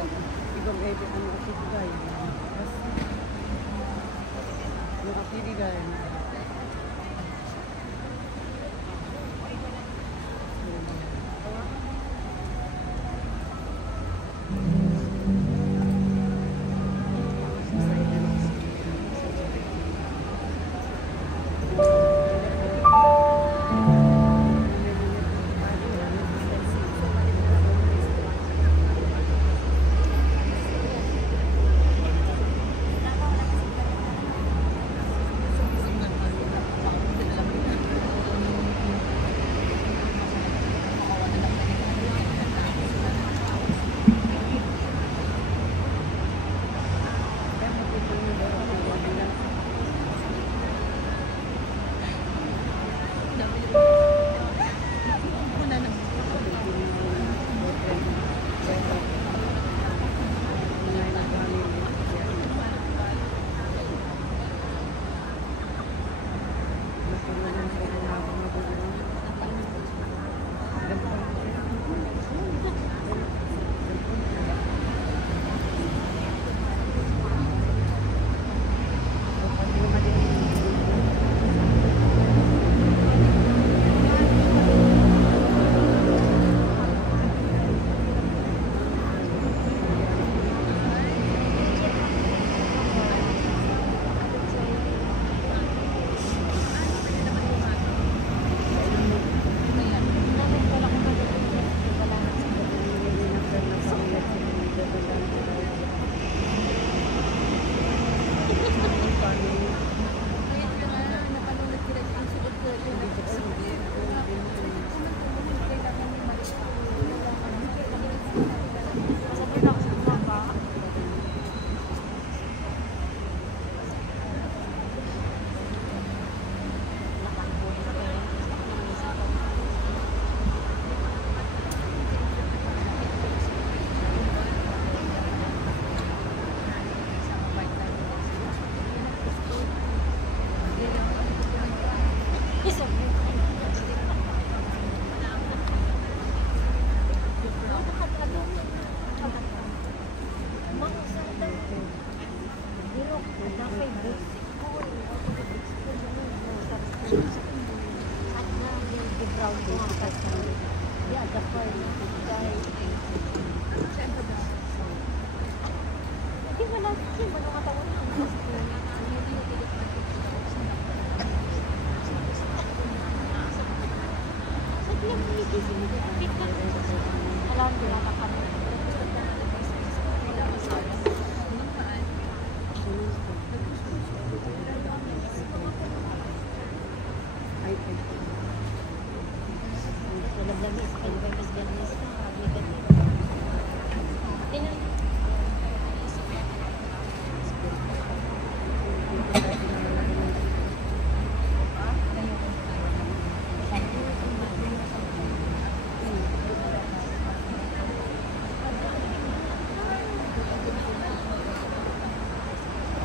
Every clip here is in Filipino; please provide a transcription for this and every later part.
Ikaw baby, ano ako gaya? Ano ako gaya?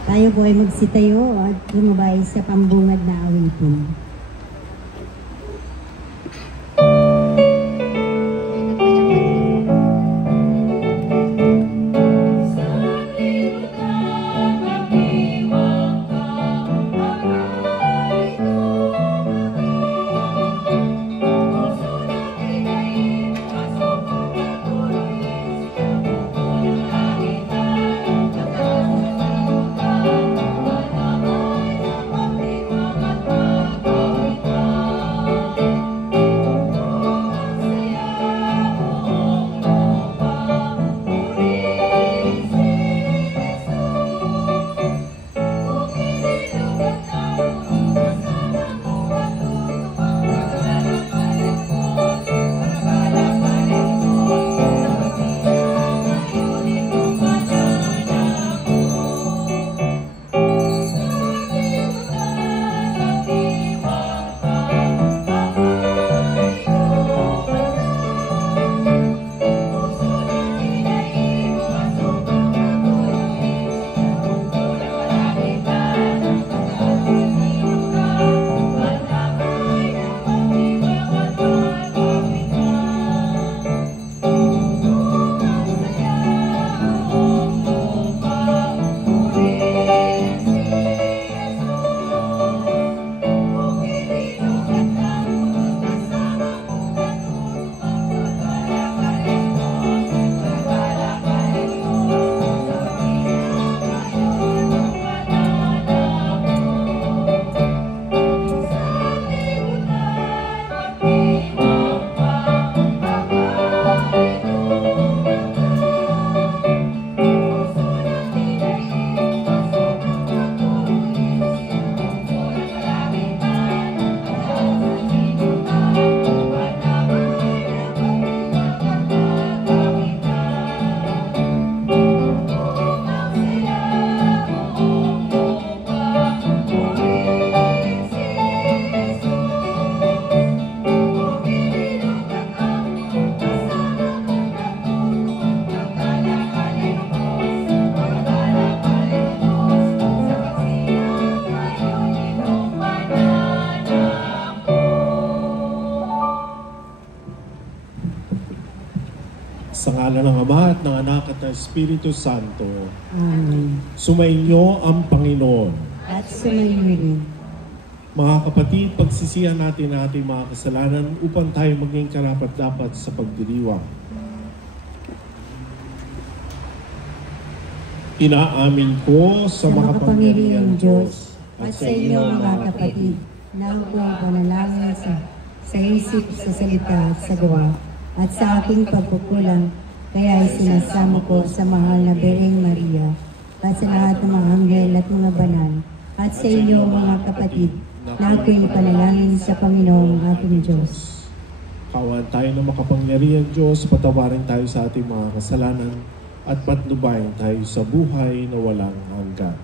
Tayo po ay magsitayo at lumabay sa pambungad na awitin. Bye. Sa ngalan ng Ama at ng Anak at ng Espiritu Santo, Amen. sumainyo ang Panginoon. At sumayo rin. Mga kapatid, pagsisihan natin ang ating mga kasalanan upang tayo maging karapat-dapat sa pagdiriwang. Inaamin ko sa makapangyarihang Diyos at sa inyo mga kapatid, na ako ang panalangin sa isip, sa salita at sa gawa, at sa aking pagkukulang, kaya isinasamo ko sa mahal na Birheng Maria, at sa lahat ng mga anghel at mga banal, at sa inyo mga kapatid, na ako'y panalangin sa Panginoong ating Diyos. Kawan tayo ng makapangyarihang Diyos, patawarin tayo sa ating mga kasalanan, at patnubayan tayo sa buhay na walang hanggan.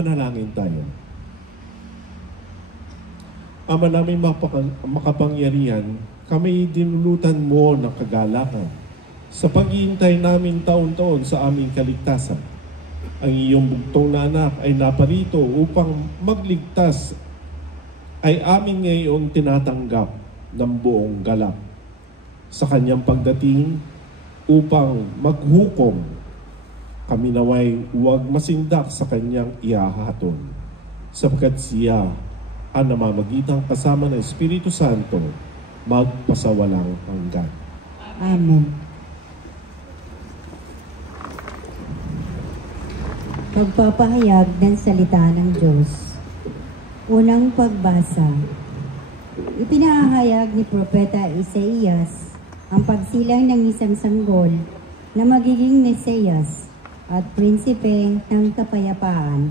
Manalangin tayo. Ama namin makapangyarihan, kami dinulutan mo ng kagalakan sa paghihintay namin taon-taon sa aming kaligtasan. Ang iyong bugtong na anak ay naparito upang magligtas, ay amin ngayong tinatanggap ng buong galak sa kanyang pagdating upang maghukom. Kami naway huwag masindak sa kanyang ihahaton, sapagkat siya ang namamagitan kasama ng Espiritu Santo magpasawalang hanggan. Amen. Pagpapahayag ng salita ng Diyos. Unang pagbasa. Ipinahayag ni Propeta Isaías ang pagsilang ng isang sanggol na magiging Mesiyas at prinsipe ng kapayapaan.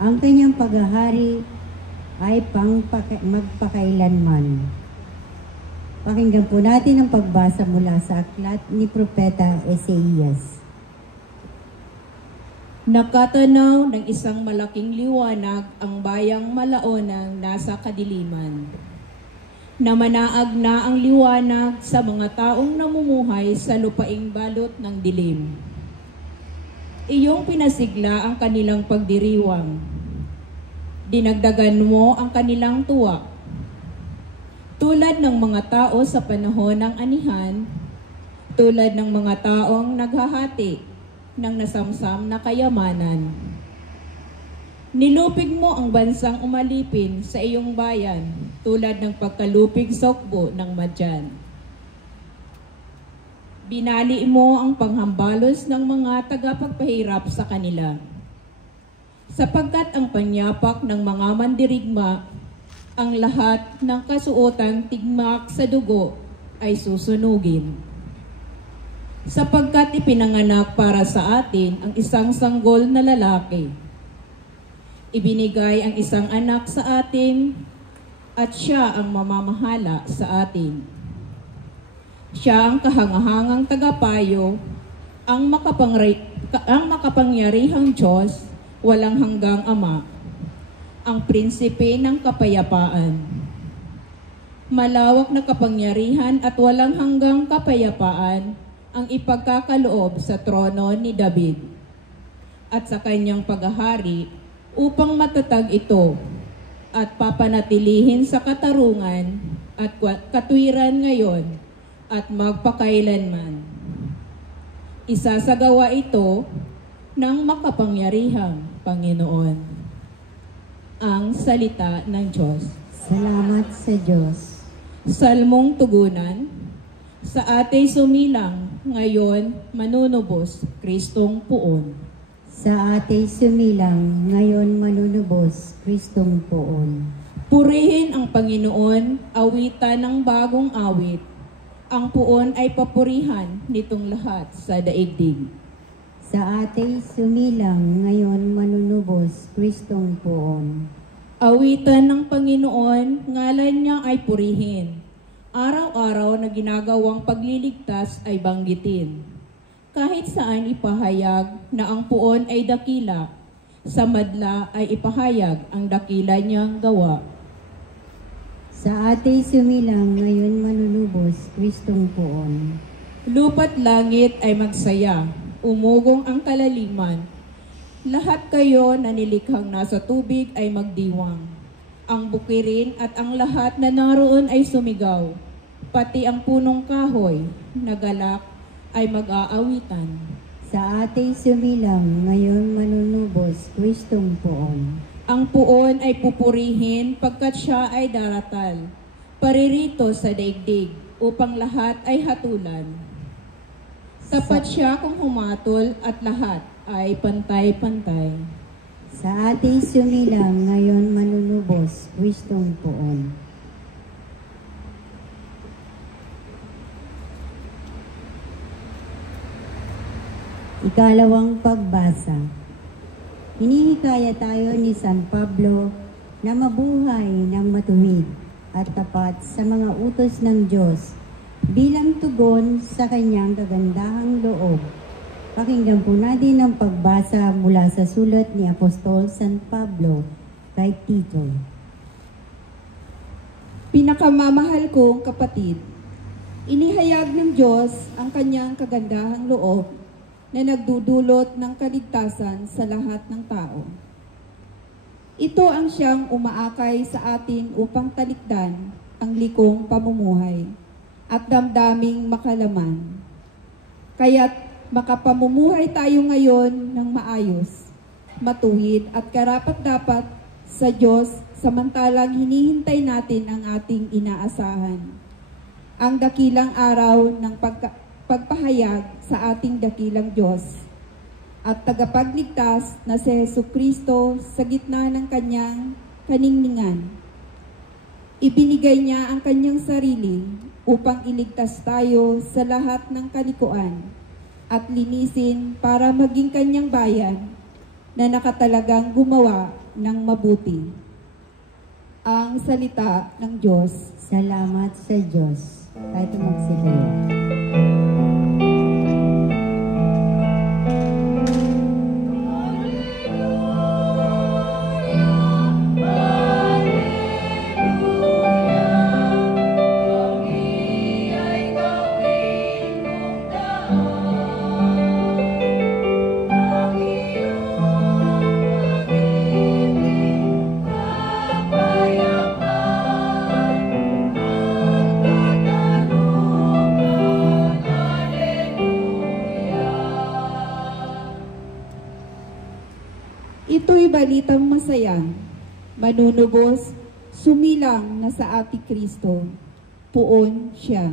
Ang kanyang paghahari ay magpakailanman. Pakinggan po natin ang pagbasa mula sa aklat ni Propeta Isaías. Nakatanaw ng isang malaking liwanag ang bayang Malaonang nasa kadiliman. Namanaag na ang liwanag sa mga taong namumuhay sa lupaing balot ng dilim. Iyong pinasigla ang kanilang pagdiriwang. Dinagdagan mo ang kanilang tuwa. Tulad ng mga tao sa panahon ng anihan, tulad ng mga taong naghahati ng nasamsam na kayamanan. Nilupig mo ang bansang umalipin sa iyong bayan, tulad ng pagkalupig sa ukbo ng Madyan. Binali mo ang panghambalos ng mga tagapagpahirap sa kanila, sapagkat ang panyapak ng mga mandirigma, ang lahat ng kasuotang tigmak sa dugo ay susunugin. Sapagkat ipinanganak para sa atin ang isang sanggol na lalaki. Ibinigay ang isang anak sa atin at siya ang mamamahala sa atin. Siya ang kahangahangang tagapayo, ang makapangyarihang Diyos, walang hanggang Ama, ang prinsipe ng kapayapaan. Malawak na kapangyarihan at walang hanggang kapayapaan ang ipagkakaloob sa trono ni David at sa kanyang paghahari upang matatag ito at papanatilihin sa katarungan at katwiran ngayon at magpakailanman. Isasagawa ito ng makapangyarihang Panginoon. Ang salita ng Diyos. Salamat sa Diyos. Salmong tugunan. Sa atay sumilang, ngayon manunubos, Kristong puon. Sa atay sumilang, ngayon manunubos, Kristong puon. Purihin ang Panginoon, awitan ng bagong awit. Ang puon ay papurihan nitong lahat sa daigdig. Sa atay sumilang, ngayon manunubos, Kristong puon. Awitan ng Panginoon, ngalan niya ay purihin. Araw-araw na ginagawang pagliligtas ay banggitin. Kahit saan ipahayag na ang puon ay dakila, sa madla ay ipahayag ang dakila niyang gawa. Sa atay sumilang, ngayon manunubos, Kristong puon. Lupa't langit ay magsaya, umugong ang kalaliman. Lahat kayo na nilikhang nasa tubig ay magdiwang. Ang bukirin at ang lahat na naroon ay sumigaw. Pati ang punong kahoy, nagalak, ay mag-aawitan. Sa atay sumilang, ngayon manunubos, Kristong puon. Ang puon ay pupurihin pagkat siya ay daratal. Paririto sa daigdig upang lahat ay hatulan. Tapat siya kung humatol at lahat ay pantay-pantay. Sa atay sumilang, ngayon manunubos, Kristong puon. Ikalawang pagbasa. Hinihikaya tayo ni San Pablo na mabuhay ng matuwid at tapat sa mga utos ng Diyos bilang tugon sa kanyang kagandahang loob Pakinggan po natin ang pagbasa mula sa sulat ni Apostol San Pablo kay Tito. Pinakamamahal kong kapatid, inihayag ng Diyos ang kanyang kagandahang loob na nagdudulot ng kaligtasan sa lahat ng tao. Ito ang siyang umaakay sa atin upang talikdan ang likong pamumuhay at damdaming makalaman. Kaya't makapamumuhay tayo ngayon ng maayos, matuwid at karapat-dapat sa Diyos samantalang hinihintay natin ang ating inaasahan. Ang dakilang araw ng pagpahayag sa ating dakilang Diyos at tagapagligtas na si Jesucristo sa gitna ng kanyang kaningningan. Ibinigay niya ang kanyang sarili upang iligtas tayo sa lahat ng kalikuan at linisin para maging kanyang bayan na nakatalagang gumawa ng mabuti. Ang salita ng Diyos. Salamat sa Diyos. Tayo magsilayo. Ito'y balitang masaya, manunubos, sumilang na sa ating Kristo. Puon siya.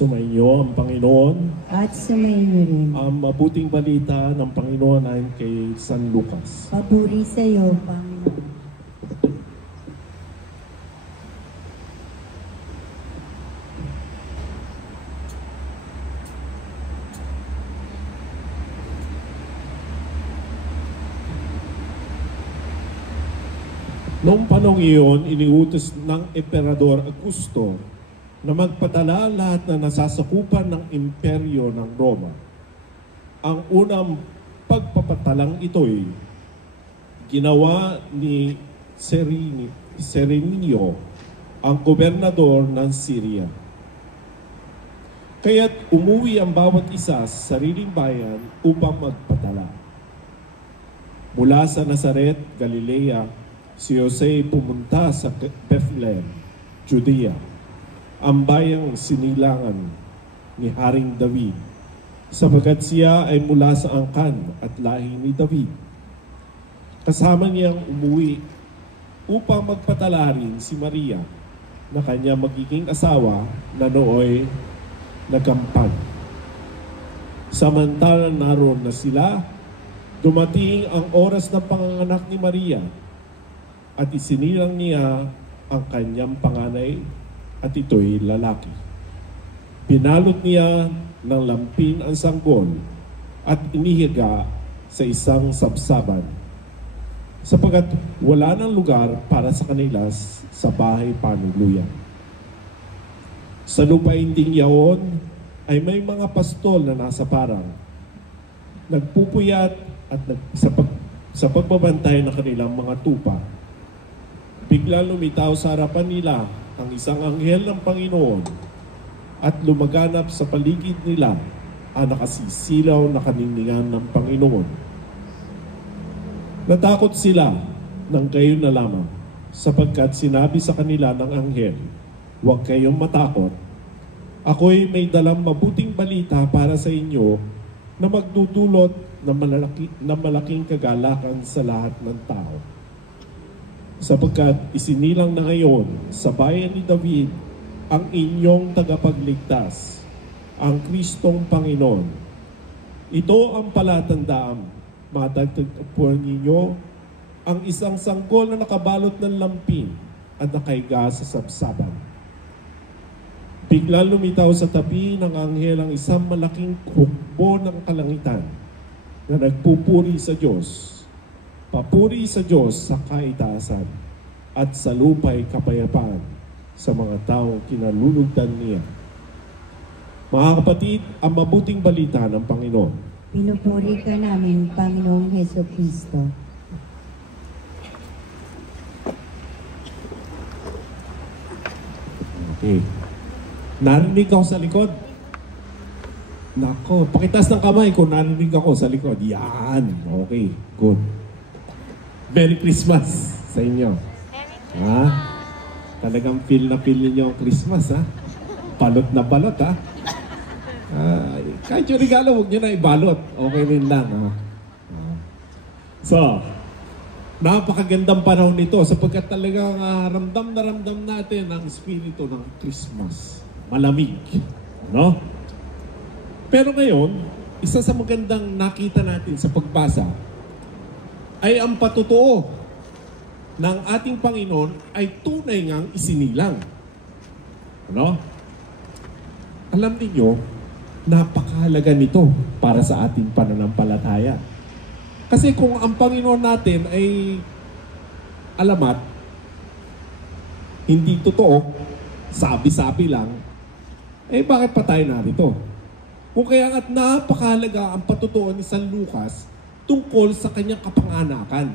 Sumainyo ang Panginoon. At sumainyo rin. Ang mabuting balita ng Panginoon ay kay San Lucas. Papuri sa iyo, Panginoon. Noong panong iyon, iniutos ng Emperador Augusto na magpadala lahat na nasasakupan ng imperyo ng Roma. Ang unang pagpapatalang ito'y ginawa ni Serenio, ang gobernador ng Syria. Kaya't umuwi ang bawat isa sa sariling bayan upang magpadala. Mula sa Nazaret, Galilea, si Jose pumunta sa Bethlehem, Judea, ang bayang sinilangan ni Haring David, sapagkat siya ay mula sa angkan at lahi ni David. Kasama niyang umuwi upang magpadala rin si Maria na kanya magiging asawa na nooy nagampag. Samantalang naroon na sila, dumating ang oras ng panganganak ni Maria at isinilang niya ang kanyang panganay at ito'y lalaki. Pinalot niya ng lampin ang sanggol at inihiga sa isang sabsaban, sapagkat wala nang lugar para sa kanila sa bahay panuluyan. Sa lupain ding yaon ay may mga pastol na nasa parang, nagpupuyat at sa pagbabantay ng kanilang mga tupa. Bigla lumitaw sa harapan nila ang isang anghel ng Panginoon at lumaganap sa paligid nila ang nakasisilaw na kaningningan ng Panginoon. Natakot sila ng gayon na lamang, sapagkat sinabi sa kanila ng anghel, "Huwag kayong matakot. Ako'y may dalang mabuting balita para sa inyo na magdudulot ng malaking kagalakan sa lahat ng tao. Sapagkat isinilang na ngayon sa bayan ni David ang inyong tagapagligtas ang Kristong Panginoon. Ito ang palatandaan, matatagpuan ninyo ang isang sanggol na nakabalot ng lampin at nakahiga sa sabsaban. Bigla lumitaw sa tabi ng anghel ang isang malaking hukbo ng kalangitan na nagpupuri sa Diyos. Papuri sa Diyos sa kaitaasan at sa lupa'y kapayapaan sa mga taong kinalulugdan niya. Mga kapatid, ang mabuting balita ng Panginoon. Pinupuri ka namin, Panginoong Heso Kristo. Okay. Narinig ako sa likod. Nako, pakitas ng kamay kung narinig ako sa likod. Yan. Okay, good. Merry Christmas sa inyo. Ha? Talagang feel na feel niyo ang Christmas, ha? Balot na balot, ha? Kahit yung regalo, huwag nyo na ibalot. Okay rin lang, ha? So, napakagandang panahon nito sapagkat talagang ramdam na ramdam natin ang espiritu ng Christmas. Malamig, no? Pero ngayon, isa sa magandang nakita natin sa pagbasa ay ang patotoo ng ating Panginoon ay tunay ngang isinilang. Ano? Alam niyo, napakahalaga nito para sa ating pananampalataya. Kasi kung ang Panginoon natin ay alamat, hindi totoo, sabi-sabi lang, eh bakit pa tayo narito? Kung kaya nga't napakahalaga ang patutuo ni San Lucas tungkol sa kanyang kapanganakan.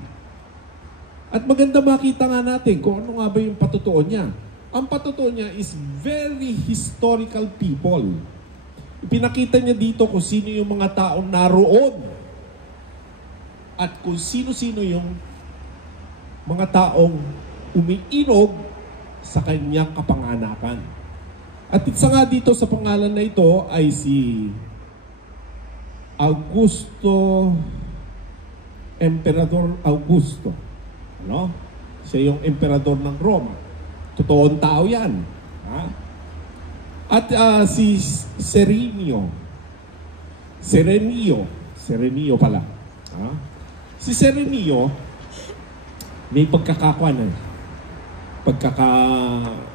At maganda makita nga natin kung ano nga ba yung patutuo niya. Ang patutuo niya is very historical people. Ipinakita niya dito kung sino yung mga taong naroon at kung sino-sino yung mga taong umiinog sa kanyang kapanganakan. At isa nga dito sa pangalan na ito ay si Augusto, Emperador Augusto. Ano? Siya yung emperador ng Roma. Totoong tao yan. Ha? At si Serenio pala. Ha? Si Serenio, may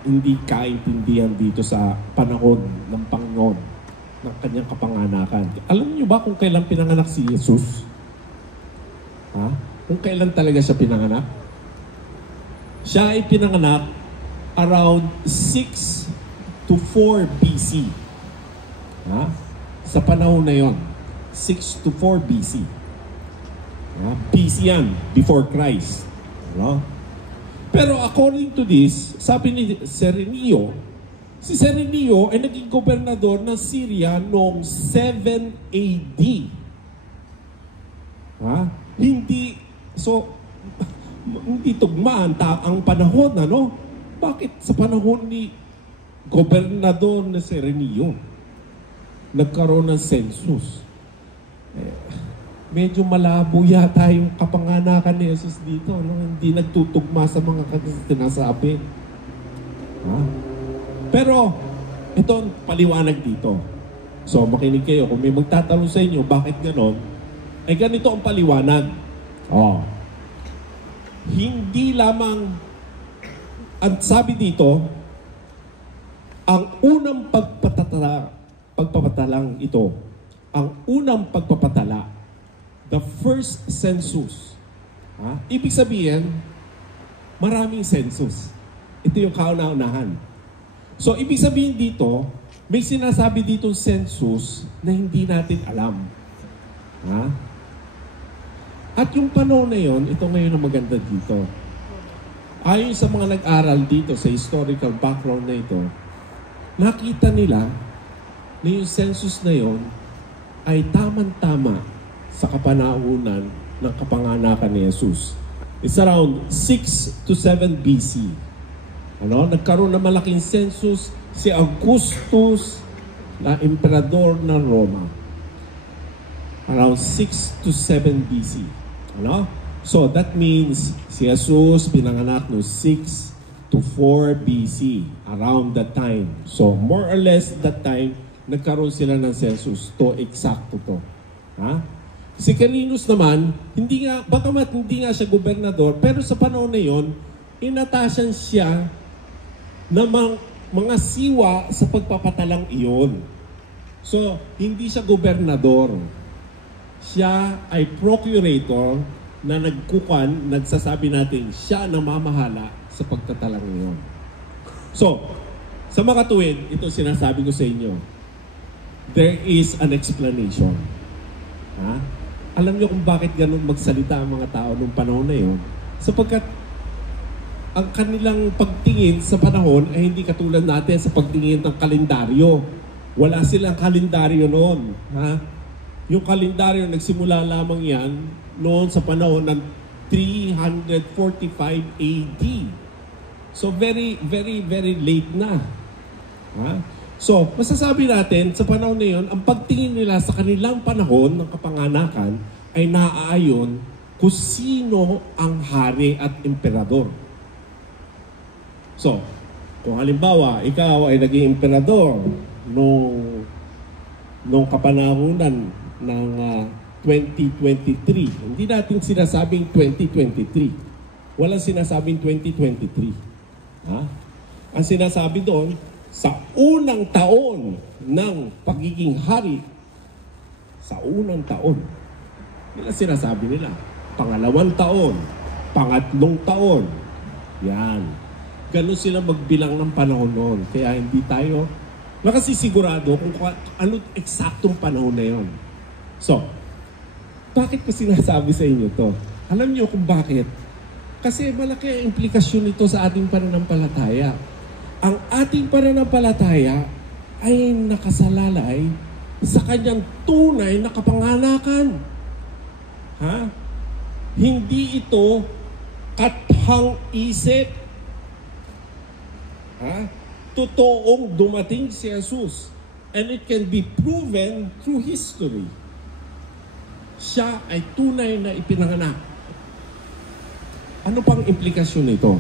hindi kaintindihan dito sa panahon ng Panginoon ng kanyang kapanganakan. Alam niyo ba kung kailan pinanganak si Jesus? Ha? Kung kailan talaga siya pinanganak? Siya ay pinanganak around 6 to 4 BC. Ha? Sa panahon na yon, 6 to 4 BC. BC yan, before Christ. No? Pero according to this, sabi ni Serenio, si Serenio ay naging gobernador ng Syria noong 7 AD. Hindi tugmaan ang panahon, ano? Bakit sa panahon ni gobernador na Serenio nagkaroon ng census? Medyo malabo yata yung kapanganakan ni Jesus dito, no? Hindi nagtutugma sa mga sinasabi. Pero ito ang paliwanag dito. So makinig kayo, kung may magtatanong sa inyo bakit ganon, ay ganito ang paliwanag. Hindi lamang ang sabi dito, ang unang pagpapatalang ito, ang unang pagpapatala, the first census. Ibig sabihin, maraming census. Ito yung kauna-unahan. So, ibig sabihin dito, may sinasabi ditong census na hindi natin alam. At yung panahon na yon, ito ngayon ang maganda dito. Ayon sa mga nag-aral dito sa historical background na ito, nakita nila na yung census na yon ay tamang-tama sa kapanahunan ng kapanganakan ni Jesus. It's around 6 to 7 BC. Nagkaroon ng malaking census si Augustus na emperador ng Roma. Around 6 to 7 BC. So that means si Jesus pinanganak no 6 to 4 BC. Around that time. So more or less that time nagkaroon sila ng census. Eksakto to. Ha? Si Quirinius naman, bagamat hindi nga siya gobernador, pero sa panahon na yon, inatasan siya ng mga siwa sa pagpapatalang iyon. So, hindi siya gobernador. Siya ay procurator na nagsasabi natin, siya namamahala sa pagtatalang iyon. So, sa makatuwid, ito sinasabi ko sa inyo, there is an explanation. Ha? Alam niyo kung bakit ganun magsalita ang mga tao noong panahon na yun? Sapagkat ang kanilang pagtingin sa panahon ay hindi katulad natin sa pagtingin ng kalendaryo. Wala silang kalendaryo noon. Ha? Yung kalendaryo, nagsimula lamang yan noon sa panahon ng 345 AD. So very, very, very late na. Ha? So, masasabi natin, sa panahon na yun, ang pagtingin nila sa kanilang panahon ng kapanganakan ay naaayon kung sino ang hari at emperador. So, kung halimbawa, ikaw ay naging emperador nung kapanahunan ng 2023. Hindi natin sinasabing 2023. Walang sinasabing 2023. Ha? Ang sinasabi doon, sa unang taon ng pagiging hari, sa unang taon, nila sinasabi nila, pangalawang taon, pangatlong taon, yan. Ganun sila magbilang ng panahon noon. Kaya hindi tayo nakasisigurado kung ano eksaktong panahon na yon. So, bakit ko sinasabi sa inyo to? Alam niyo kung bakit? Kasi malaki ang implikasyon nito sa ating pananampalataya. Ang ating pananampalataya ay nakasalalay sa kanyang tunay na kapanganakan. Ha? Hindi ito kathang isip. Ha? Totoong dumating si Jesus. And it can be proven through history. Siya ay tunay na ipinanganak. Ano pang implikasyon nito?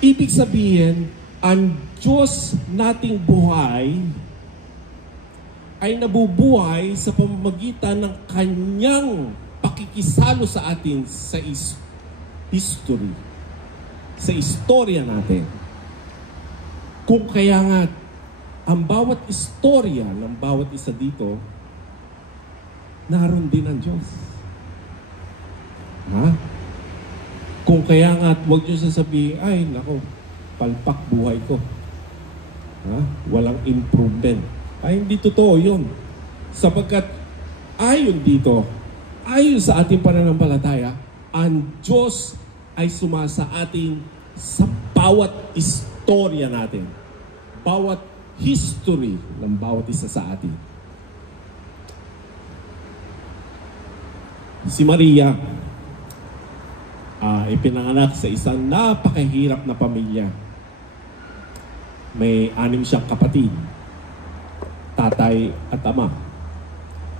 Ibig sabihin, ang Diyos nating buhay ay nabubuhay sa pamamagitan ng kanyang pakikisalo sa atin sa history, sa istorya natin. Kung kaya nga, ang bawat istorya ng bawat isa dito, naroon din ang Diyos. Ha? Kung kaya nga, huwag nyo sasabihin, ay, nako, palpak buhay ko. Ha? Walang improvement. Ay, hindi totoo yun. Sapagkat ayon dito, ayon sa ating pananampalataya, ang Diyos ay sumasa atin sa bawat istorya natin. Bawat history ng bawat isa sa atin. Si Maria, ipinanganak sa isang napakahirap na pamilya. May 6 siyang kapatid, tatay at ama.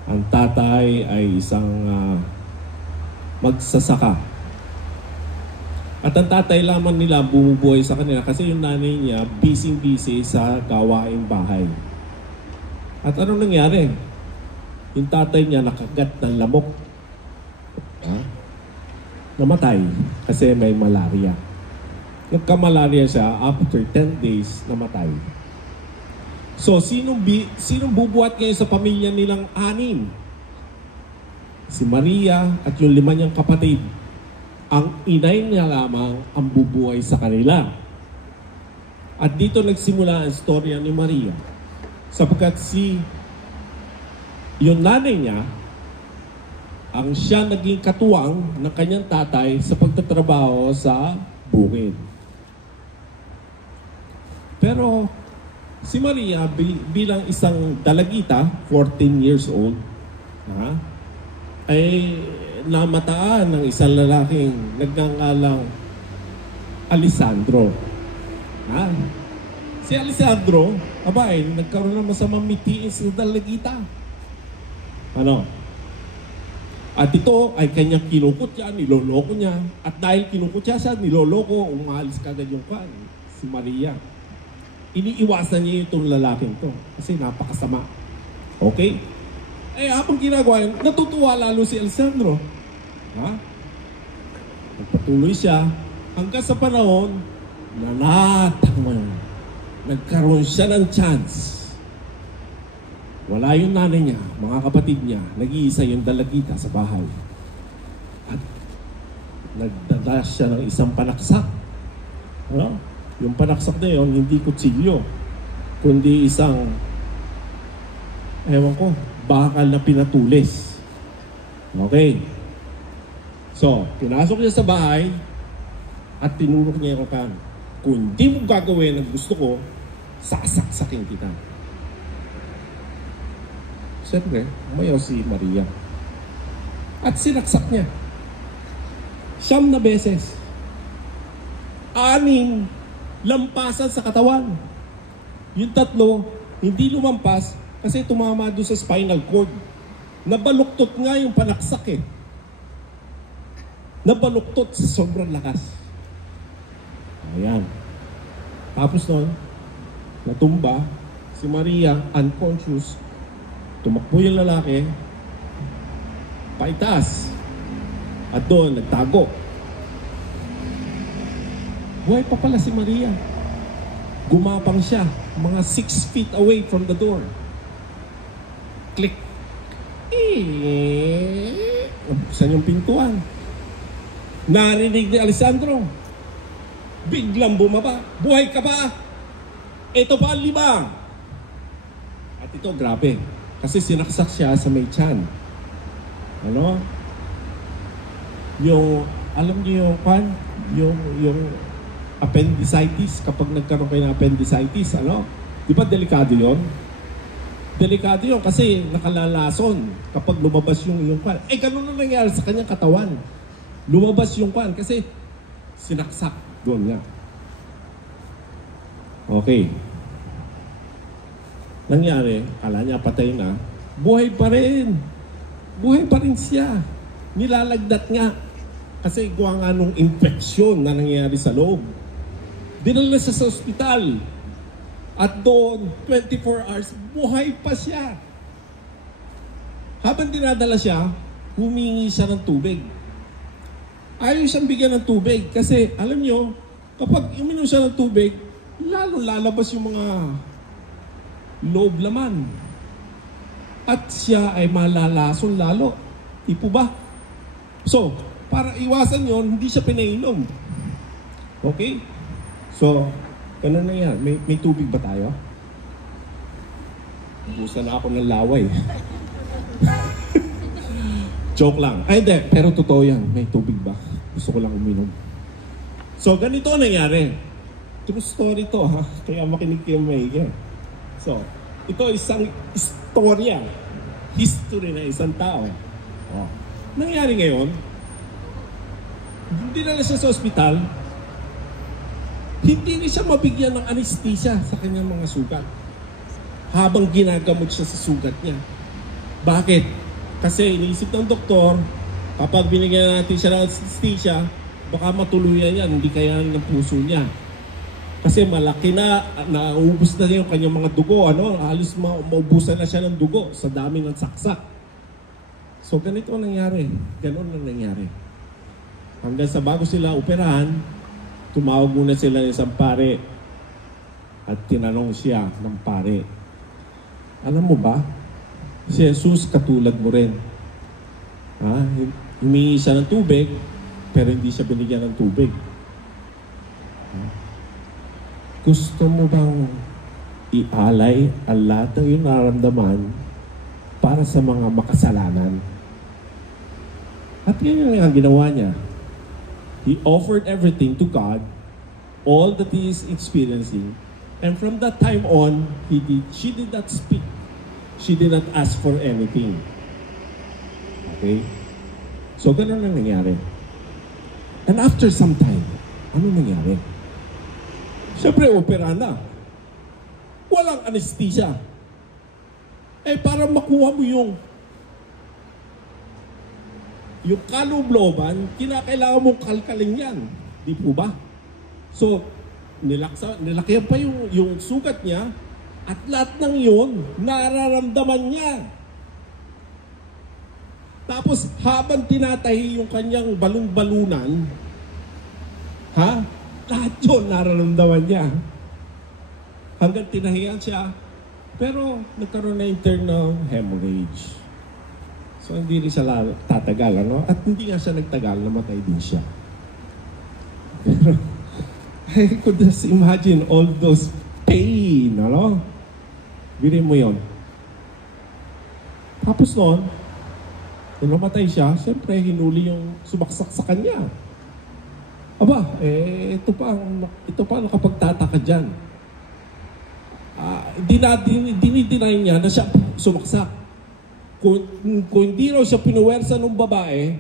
Ang tatay ay isang magsasaka. At ang tatay lamang nila bumubuhay sa kanila kasi yung nanay niya busy-busy sa gawaing bahay. At anong nangyari? Yung tatay niya nakagat ng lamok. Namatay kasi may malaria. Nagka-malaria siya, after 10 days, namatay. So, sinong bubuhat ngayon sa pamilya nilang 6? Si Maria at yung 5 niyang kapatid. Ang inay niya lamang ang bubuhay sa kanila. At dito nagsimula ang storya ni Maria. Sapagkat yung nanay niya, ang siya naging katuwang ng kanyang tatay sa pagtatrabaho sa bukid. Pero si Maria bilang isang dalagita, 14 years old, ay namataan ng isang lalaking nagngangalang Alessandro. Si Alessandro, nagkaroon ng masamang mitiin sa dalagita. At ito ay kanyang kinukutya, niloloko niya. At dahil kinukutya siya, niloloko, umalis kagad yung si Maria. Iniiwasan niya itong lalaking to kasi napakasama. Okay? Eh, habang ginagawa yun, natutuwa lalo si Alessandro. Ha? Nagpatuloy siya hanggang sa panahon na nagkaroon siya ng chance. Wala yung nanay niya, mga kapatid niya, nag-iisa yung dalagita sa bahay. At nagdala siya ng isang panaksak. Ano? Yung panaksak na yun, hindi kutsilyo, kundi isang, ewan ko, bakal na pinatulis. Okay. So, pinasok niya sa bahay at tinurok niya yung kan. Kung hindi mo gagawin ang gusto ko, sasaksakin kita. Siyempre, umayaw si Maria. At sinaksak niya. 9 na beses. 6 lampasan sa katawan. Yung 3, hindi lumampas kasi tumama doon sa spinal cord. Nabaluktot nga yung panaksak eh. Nabaluktot sa sobrang lakas. Ayan. Tapos nun, natumba si Maria, unconscious. Tumakbo yung lalaki, paitaas. At doon, nagtago. Buhay pa pala si Maria. Gumapang siya, mga 6 feet away from the door. Click. Nabuksan yung pintuan. Narinig ni Alessandro. Biglang bumaba. Buhay ka ba? Ito pa ang 5. At ito, grabe. Kasi sinaksak siya sa may tiyan. Ano? Yung, alam niyo yung appendicitis, kapag nagkaroon kayo ng appendicitis, ano? Di ba delikado yun? Delikado yun kasi nakalalason kapag lumabas yung kwan. Eh, ganun na nangyari sa kanyang katawan. Lumabas yung kwan kasi sinaksak doon niya. Okay. Nangyari, kala niya patay na, buhay pa rin. Buhay pa rin siya. Nilalagdat nga. Kasi gawa nga nung infeksyon na nangyari sa loob. Dinala siya sa ospital. At doon, 24 hours, buhay pa siya. Habang dinadala siya, humingi siya ng tubig. Ayaw siyang bigyan ng tubig. Kasi, alam nyo, kapag uminom siya ng tubig, lalo lalabas yung mga loob laman. At siya ay malalason lalo. Di po ba? So, para iwasan yon, hindi siya pinainom. Okay? So, ganun na yan. May tubig ba tayo? Ubusan na ako ng laway. Joke lang. Ay, hindi. Pero totoo yan. May tubig ba? Gusto ko lang uminom. So, ganito nangyari. True story to, ha? Kaya makinig kayo maigi. So, ito isang istorya. History na isang tao. Oh. Nangyari ngayon, hindi na siya sa ospital, hindi rin siya mabigyan ng anesthesia sa kanyang mga sugat. Habang ginagamot siya sa sugat niya. Bakit? Kasi iniisip ng doktor, kapag binigyan natin siya ng anesthesia, baka matuluyan yan, hindi kaya ng puso niya. Kasi malaki na, naubos na yung kanyang mga dugo, ano? Halos maubusan na siya ng dugo sa dami ng saksak. So ganito ang nangyari. Ganon ang nangyari. Hanggang sa bago sila operahan, tumawag muna sila ng isang pare at tinanong siya ng pare, alam mo ba, si Jesus katulad mo rin. Ha? Humingi siya ng tubig, pero hindi siya binigyan ng tubig. Gusto mo bang ialay ang lahat ng iyong nararamdaman para sa mga makasalanan? At yun ang ginawa niya. He offered everything to God, all that he is experiencing. And from that time on, she did not speak. She did not ask for anything. Okay? So, ganun ang nangyari. And after some time, ano nangyari? Siyempre, opera na. Walang anesthesia. Eh, para makuha mo yung kaloob-looban, kinakailangan mong kalkalin yan. Di po ba? So, nilakyan pa yung sugat niya At lahat ng yun, nararamdaman niya. Tapos habang tinatahi yung kanyang balong-balunan, lahat yun nararamdaman niya. Hanggang tinahiyan siya, pero nagkaroon na internal hemorrhage. So hindi rin siya tatagal, ano? At hindi nga siya nagtagal, namatay din siya. Pero I could just imagine all those pain, ano? Birin mo yon. Tapos noon, nung namatay siya, siyempre hinuli yung sumaksak sa kanya. Aba, ito pa nakapagtataka dyan. Dinidinay niya na siya sumaksak. Kung hindi raw siya pinuwersa ng babae,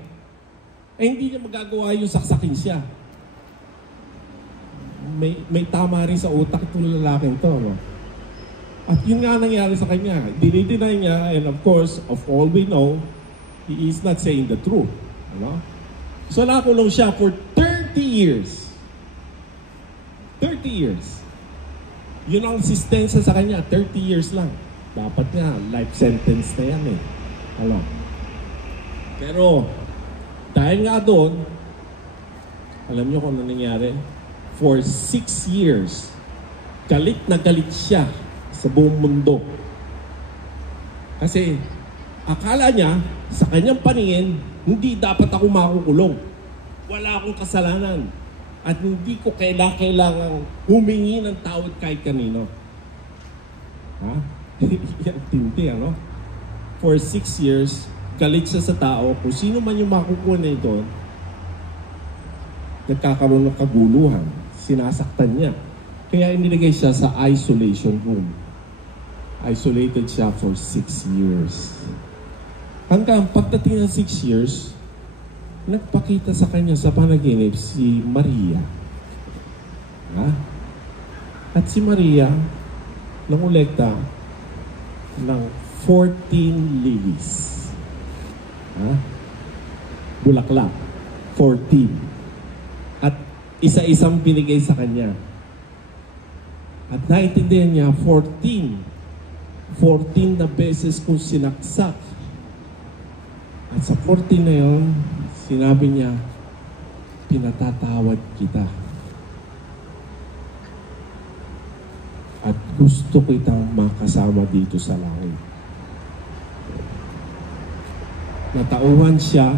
hindi niya magagawa yung saksakin siya. May tama rin sa utak itong lalaking to. No? At yun nga nangyari sa kanya. Dinidinay niya, and of course, of all we know, he is not saying the truth. Ano? So nakulong siya for 30 years. 30 years. Yun ang assistensya sa kanya, 30 years lang. Dapat nga, life sentence na yan eh. Ano? Pero, dahil nga doon, alam niyo kung ano nangyari? For 6 years, galit na galit siya sa buong mundo. Kasi, akala niya, sa kanyang paningin, hindi dapat ako makukulong. Wala akong kasalanan. At hindi ko kailangang humingi ng tawad kahit kanino. Yan tindi, ano? For 6 years, galit siya sa tao. Kung sino man yung makukuha ito, nagkakaroon ng kaguluhan. Sinasaktan niya. Kaya inilagay siya sa isolation room. Isolated siya for 6 years. Hanggang pagdating ng 6 years, nagpakita sa kanya sa panaginip si Maria. At si Maria nangolekta ng 14 lilies. Bulaklak. 14. At isa-isang binigay sa kanya. At naintindihan niya, 14 na beses kong sinaksak. At sa 14 na yun, sinabi niya, pinatatawad kita. At gusto kitang makasama dito sa langit. Natauhan siya,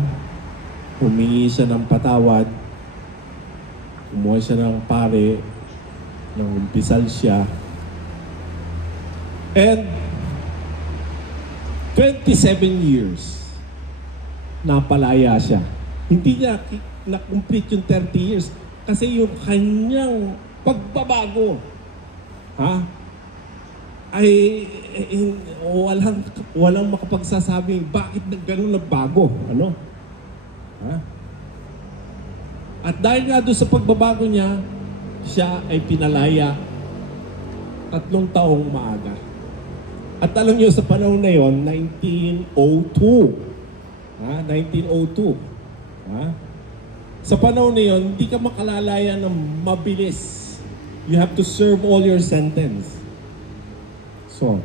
humingi siya ng patawad, kumuha siya ng pare, nang umpisal siya. And 27 years, napalaya siya. Hindi niya na-complete yung 30 years kasi yung kanyang pagbabago ay walang makapagsasabing bakit ganun nagbago. Ano? At dahil nga doon sa pagbabago niya, siya ay pinalaya 3 taong maaga. At alam niyo sa panahon na yon, 1902. 1902. Sa panahon na yon, hindi ka makalalaya ng mabilis. You have to serve all your sentence. So,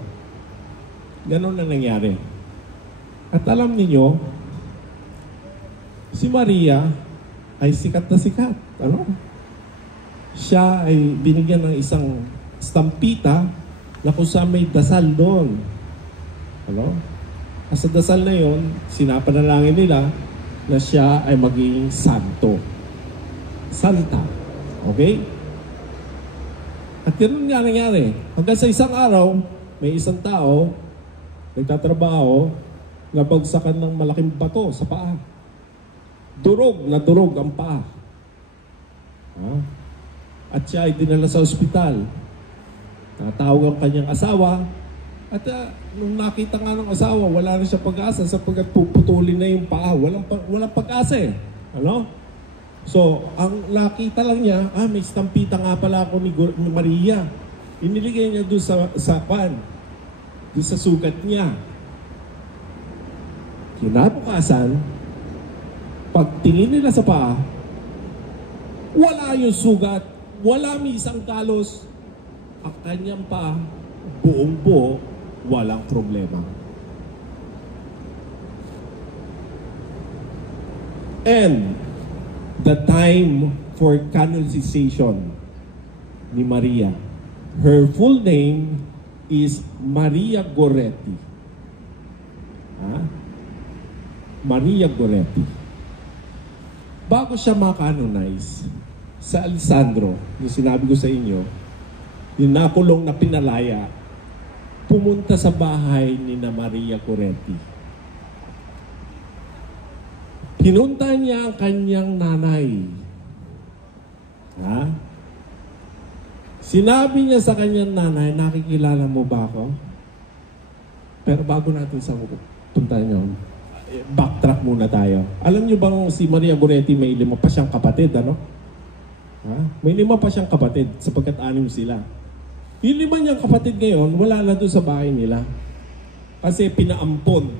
ganun na nangyari. At alam niyo, si Maria ay sikat na sikat. Ano? Siya ay binigyan ng isang stampita na kung saan may dasal doon. Ano? At sa dasal na yon, sinapanalangin nila na siya ay maging santo. Santa. Okay? At yun nga nangyari. Hanggang sa isang araw, may isang tao, nagtatrabaho, nabagsakan ng malaking bato sa paa. Durog ang paa. At siya ay dinala sa ospital. Natawag ang kanyang asawa. At nung nakita nga ng asawa, wala na siya pag-asa sapagkat puputulin na yung paa. Walang pag-asa eh. Ano? So, ang nakita lang niya, may stampita nga pala ako ni Maria. Iniligay niya doon sa pan. Doon sa sugat niya. Kinabukasan, pagtingin nila sa paa, wala yung sugat. Wala may isang galos. Ang kanyang paa buong buo, walang problema. And the time for canonization ni Maria. Her full name is Maria Goretti. Maria Goretti. Bago siya ma-canonize, sa Alessandro, yung sinabi ko sa inyo, yung nakulong na pinalaya, pumunta sa bahay ni na Maria Goretti. Pinunta niya ang kanyang nanay. Sinabi niya sa kanyang nanay, nakikilala mo ba ako? Pero bago natin sa punta niyo, backtrack muna tayo. Alam niyo bang si Maria Goretti may 5 pa siyang kapatid, ano? May 5 pa siyang kapatid sapagkat 6 sila. Yung 5 niyang kapatid ngayon, wala na doon sa bahay nila. Kasi pinaampon.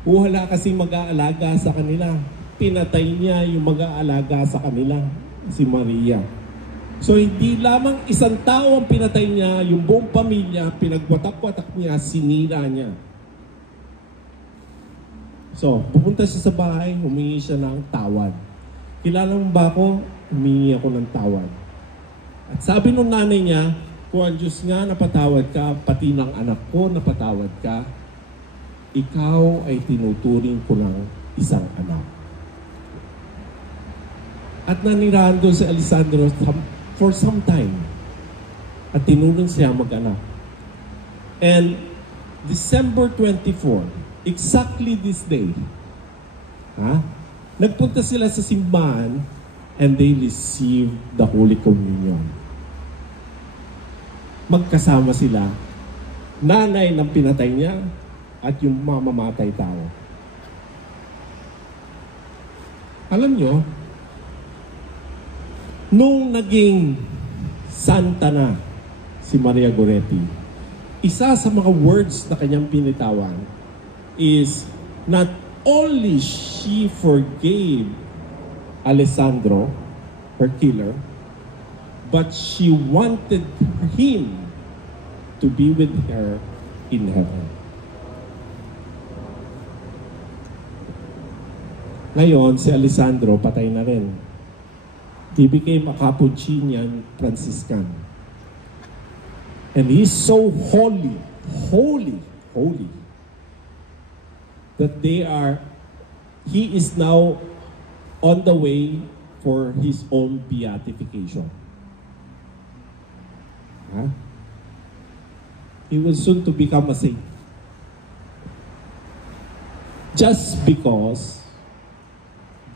Wala kasi mag-aalaga sa kanila. Pinatay niya yung mag-aalaga sa kanila, si Maria. So hindi lamang isang tao ang pinatay niya, yung buong pamilya, pinagwatak-watak niya, sinira niya. So, pupunta siya sa bahay, humingi siya ng tawad. Kilala mo ba ako? Humingi ako ng tawad. At sabi nung nanay niya, kung ang Diyos nga napatawad ka, pati ng anak ko napatawad ka, ikaw ay tinuturing ko ng isang anak. At nanirahan doon si Alessandro for some time. At tinuring siya mag-anak. And December 24, exactly this day, nagpunta sila sa simbahan and they received the Holy Communion. Magkasama sila, nanay ng pinatay niya at yung mamamatay tao. Alam nyo, nung naging santa na si Maria Goretti, isa sa mga words na kanyang pinitawan is not only she forgave Alessandro, her killer, but she wanted him to be with her in heaven. Ngayon, si Alessandro patay na rin. He became a Capuchinian Franciscan. And he's so holy, that he is now on the way for his own beatification. He will soon to become a saint. Just because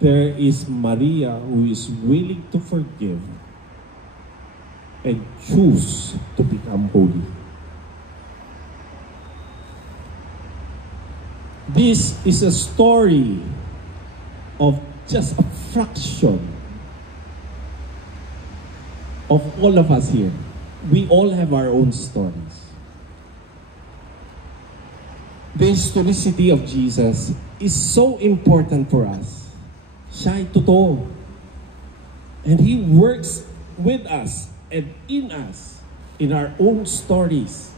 there is Maria who is willing to forgive and choose to become holy. This is a story of just a fraction of all of us here. We all have our own stories. The historicity of Jesus is so important for us. Siya ay totoo. And He works with us and in us, in our own stories.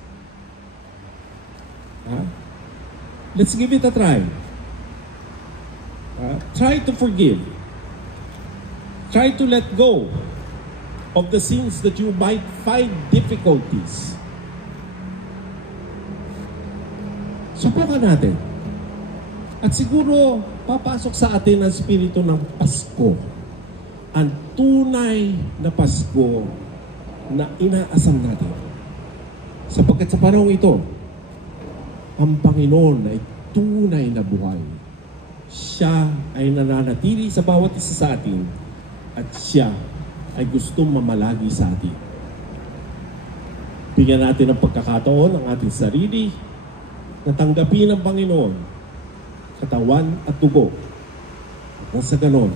Let's give it a try. Try to forgive. Try to let go of the sins that you might find difficulties. Subukan natin. At siguro, papasok sa atin ang spirito ng Pasko. Ang tunay na Pasko na inaasam natin. Sapagkat sa panahong ito, ang Panginoon ay tunay na buhay. Siya ay nananatili sa bawat isa sa atin at siya ay gustong mamalagi sa atin. Bigyan natin ng pagkakataon ang ating sarili na tanggapin ng Panginoon katawan at dugo. At sa ganon,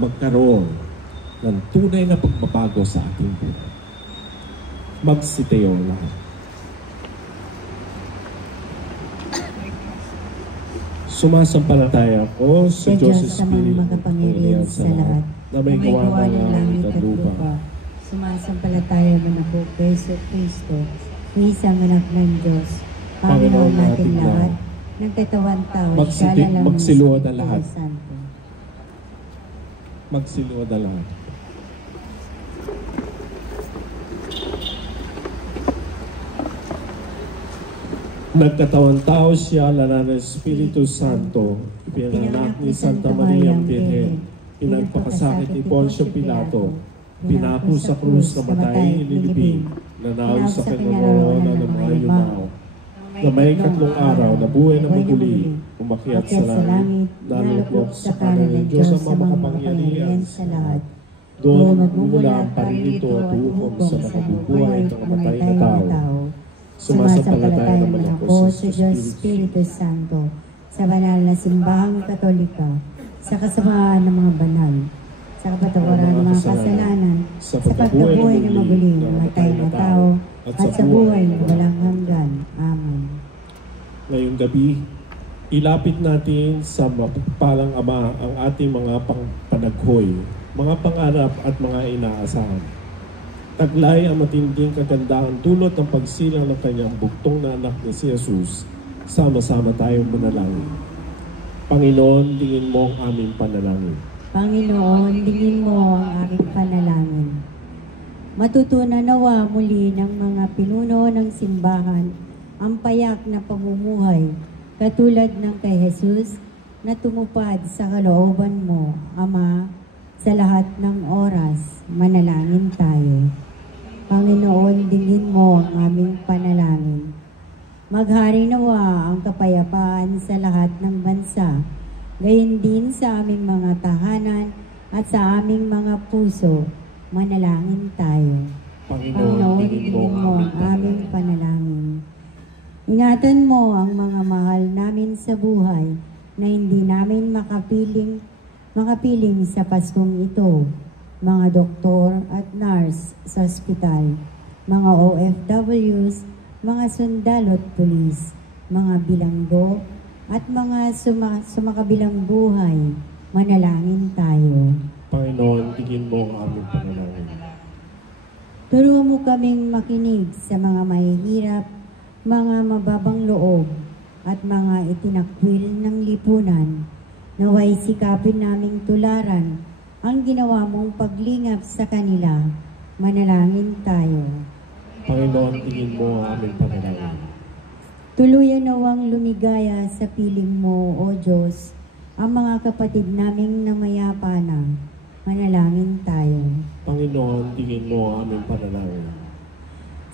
magkaroon ng tunay na pagbabago sa ating buhay. Magsitayo lahat. Sumasampalataya ako sa Diyos sa mga Espiritu makapangyarihan sa lahat, na may gawa ng langit at lupa. Sumasampalataya man ako kay Yesu Kristo, isang anak ng Diyos, Panginoon nating lahat, nagtatawang tao, Magsiluwad ang lahat. Santo. Magsiluwad ang lahat. Nagkatawang tao siya, lala ng Espiritu Santo, pinanganak ni Santa Maria ang Birhen, pinagpakasakit ni Poncio Pilato, pinako sa krus, namatay, inilibing, nanaw sa kanunoonan ng mga Yunao, na may katlong araw na buhay na muli, umakyat sa langit, nalugok sa kanan ng Diyos ang makapangyarihan sa lahat. Doon magmumula ang paririto at hukom sa nakabubuhay at namatay na tao. Sumasampalataya naman ako sa Diyos Espiritu Santo, sa banal na simbahang Katolika, sa kasamaan ng mga banal, sa kapatawaran ng mga kasalanan, sa pagkabuhay ng maguling, matay na tao, at sa buhay na walang hanggan. Amen. Ngayong gabi, ilapit natin sa mapagpalang Ama ang ating mga panaghoy, mga pangarap at mga inaasahan. Taglay ang matinding kagandahan dulot ng pagsilang ng kanyang bugtong na anak na si Jesus. Sama-sama tayong manalangin. Panginoon, tingin mo ang aming panalangin. Panginoon, tingin mo ang aking panalangin. Matutunan nawa muli ng mga pinuno ng simbahan ang payak na pamumuhay katulad ng kay Jesus na tumupad sa kalooban mo, Ama, sa lahat ng oras. Manalangin tayo. Panginoon, tingin mo ang aming panalangin. Maghari nawa ang kapayapaan sa lahat ng bansa, gayon din sa aming mga tahanan at sa aming mga puso. Manalangin tayo. Panginoon, tingin mo ang aming panalangin. Ingatan mo ang mga mahal namin sa buhay na hindi namin makapiling sa Paskong ito, mga doktor at nurse sa ospital, mga OFWs, mga sundalo at pulis, mga bilanggo, at mga sumakabilang buhay. Manalangin tayo. Panginoon, tingin mo ang aming panalangin. Turuan mo kaming makinig sa mga mahihirap, mga mababang loob, at mga itinakwil ng lipunan. Naway sikapin naming tularan ang ginawa mong paglingap sa kanila. Manalangin tayo. Panginoon, tingin mo ang aming panalangin. Tuluyan nawang lumigaya sa piling mo, O Diyos, ang mga kapatid naming namayapa na. Manalangin tayo. Panginoon, tingin mo ang aming panalangin.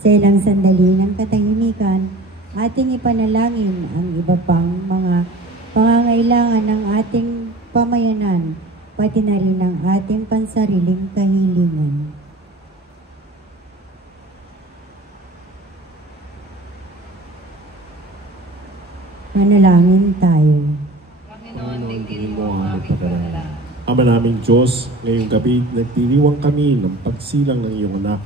Sa ilang sandali ng katahimikan, ating ipanalangin ang iba pang mga pangangailangan ng ating pamayanan, pati na rin ang ating pansariling kahilingan. Manalangin tayo. Panginoon, tingin mo ang aming panalangin. Ama naming Diyos, ngayong gabi nagdiriwang kami ng pagsilang ng iyong anak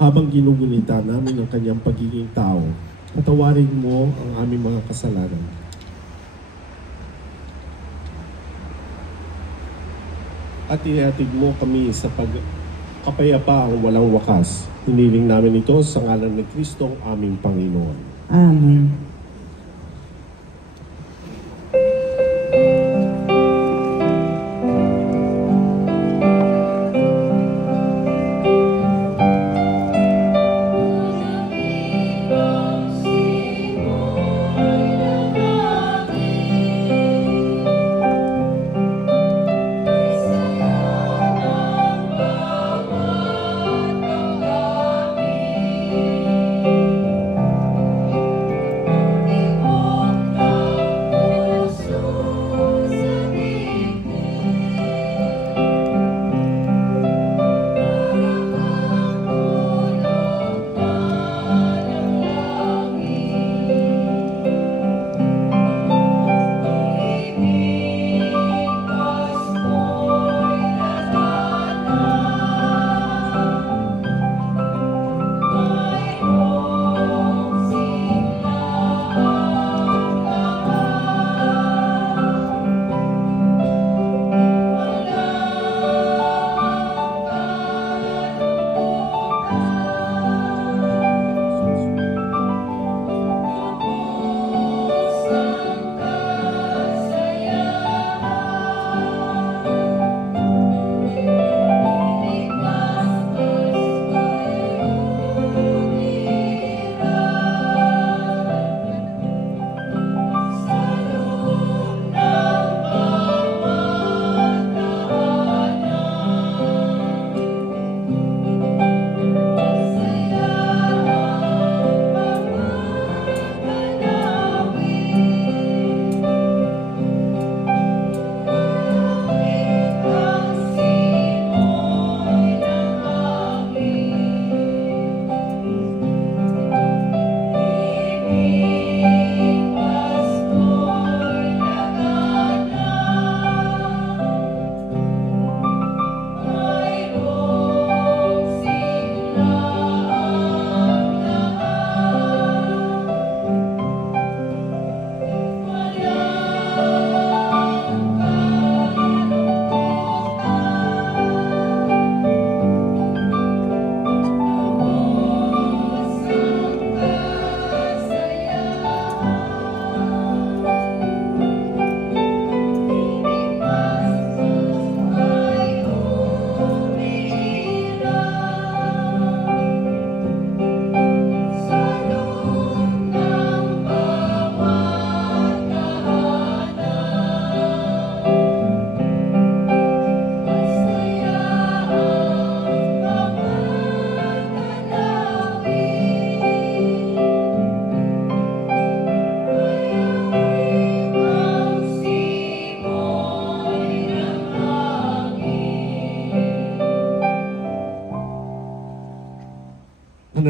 habang ginugunita namin ang kanyang pagiging tao. Patawarin mo ang aming mga kasalanan. At ihatid mo kami sa pagkapayapaang walang wakas. Hiniling namin ito sa ngalan ni Kristo ang aming Panginoon. Amen.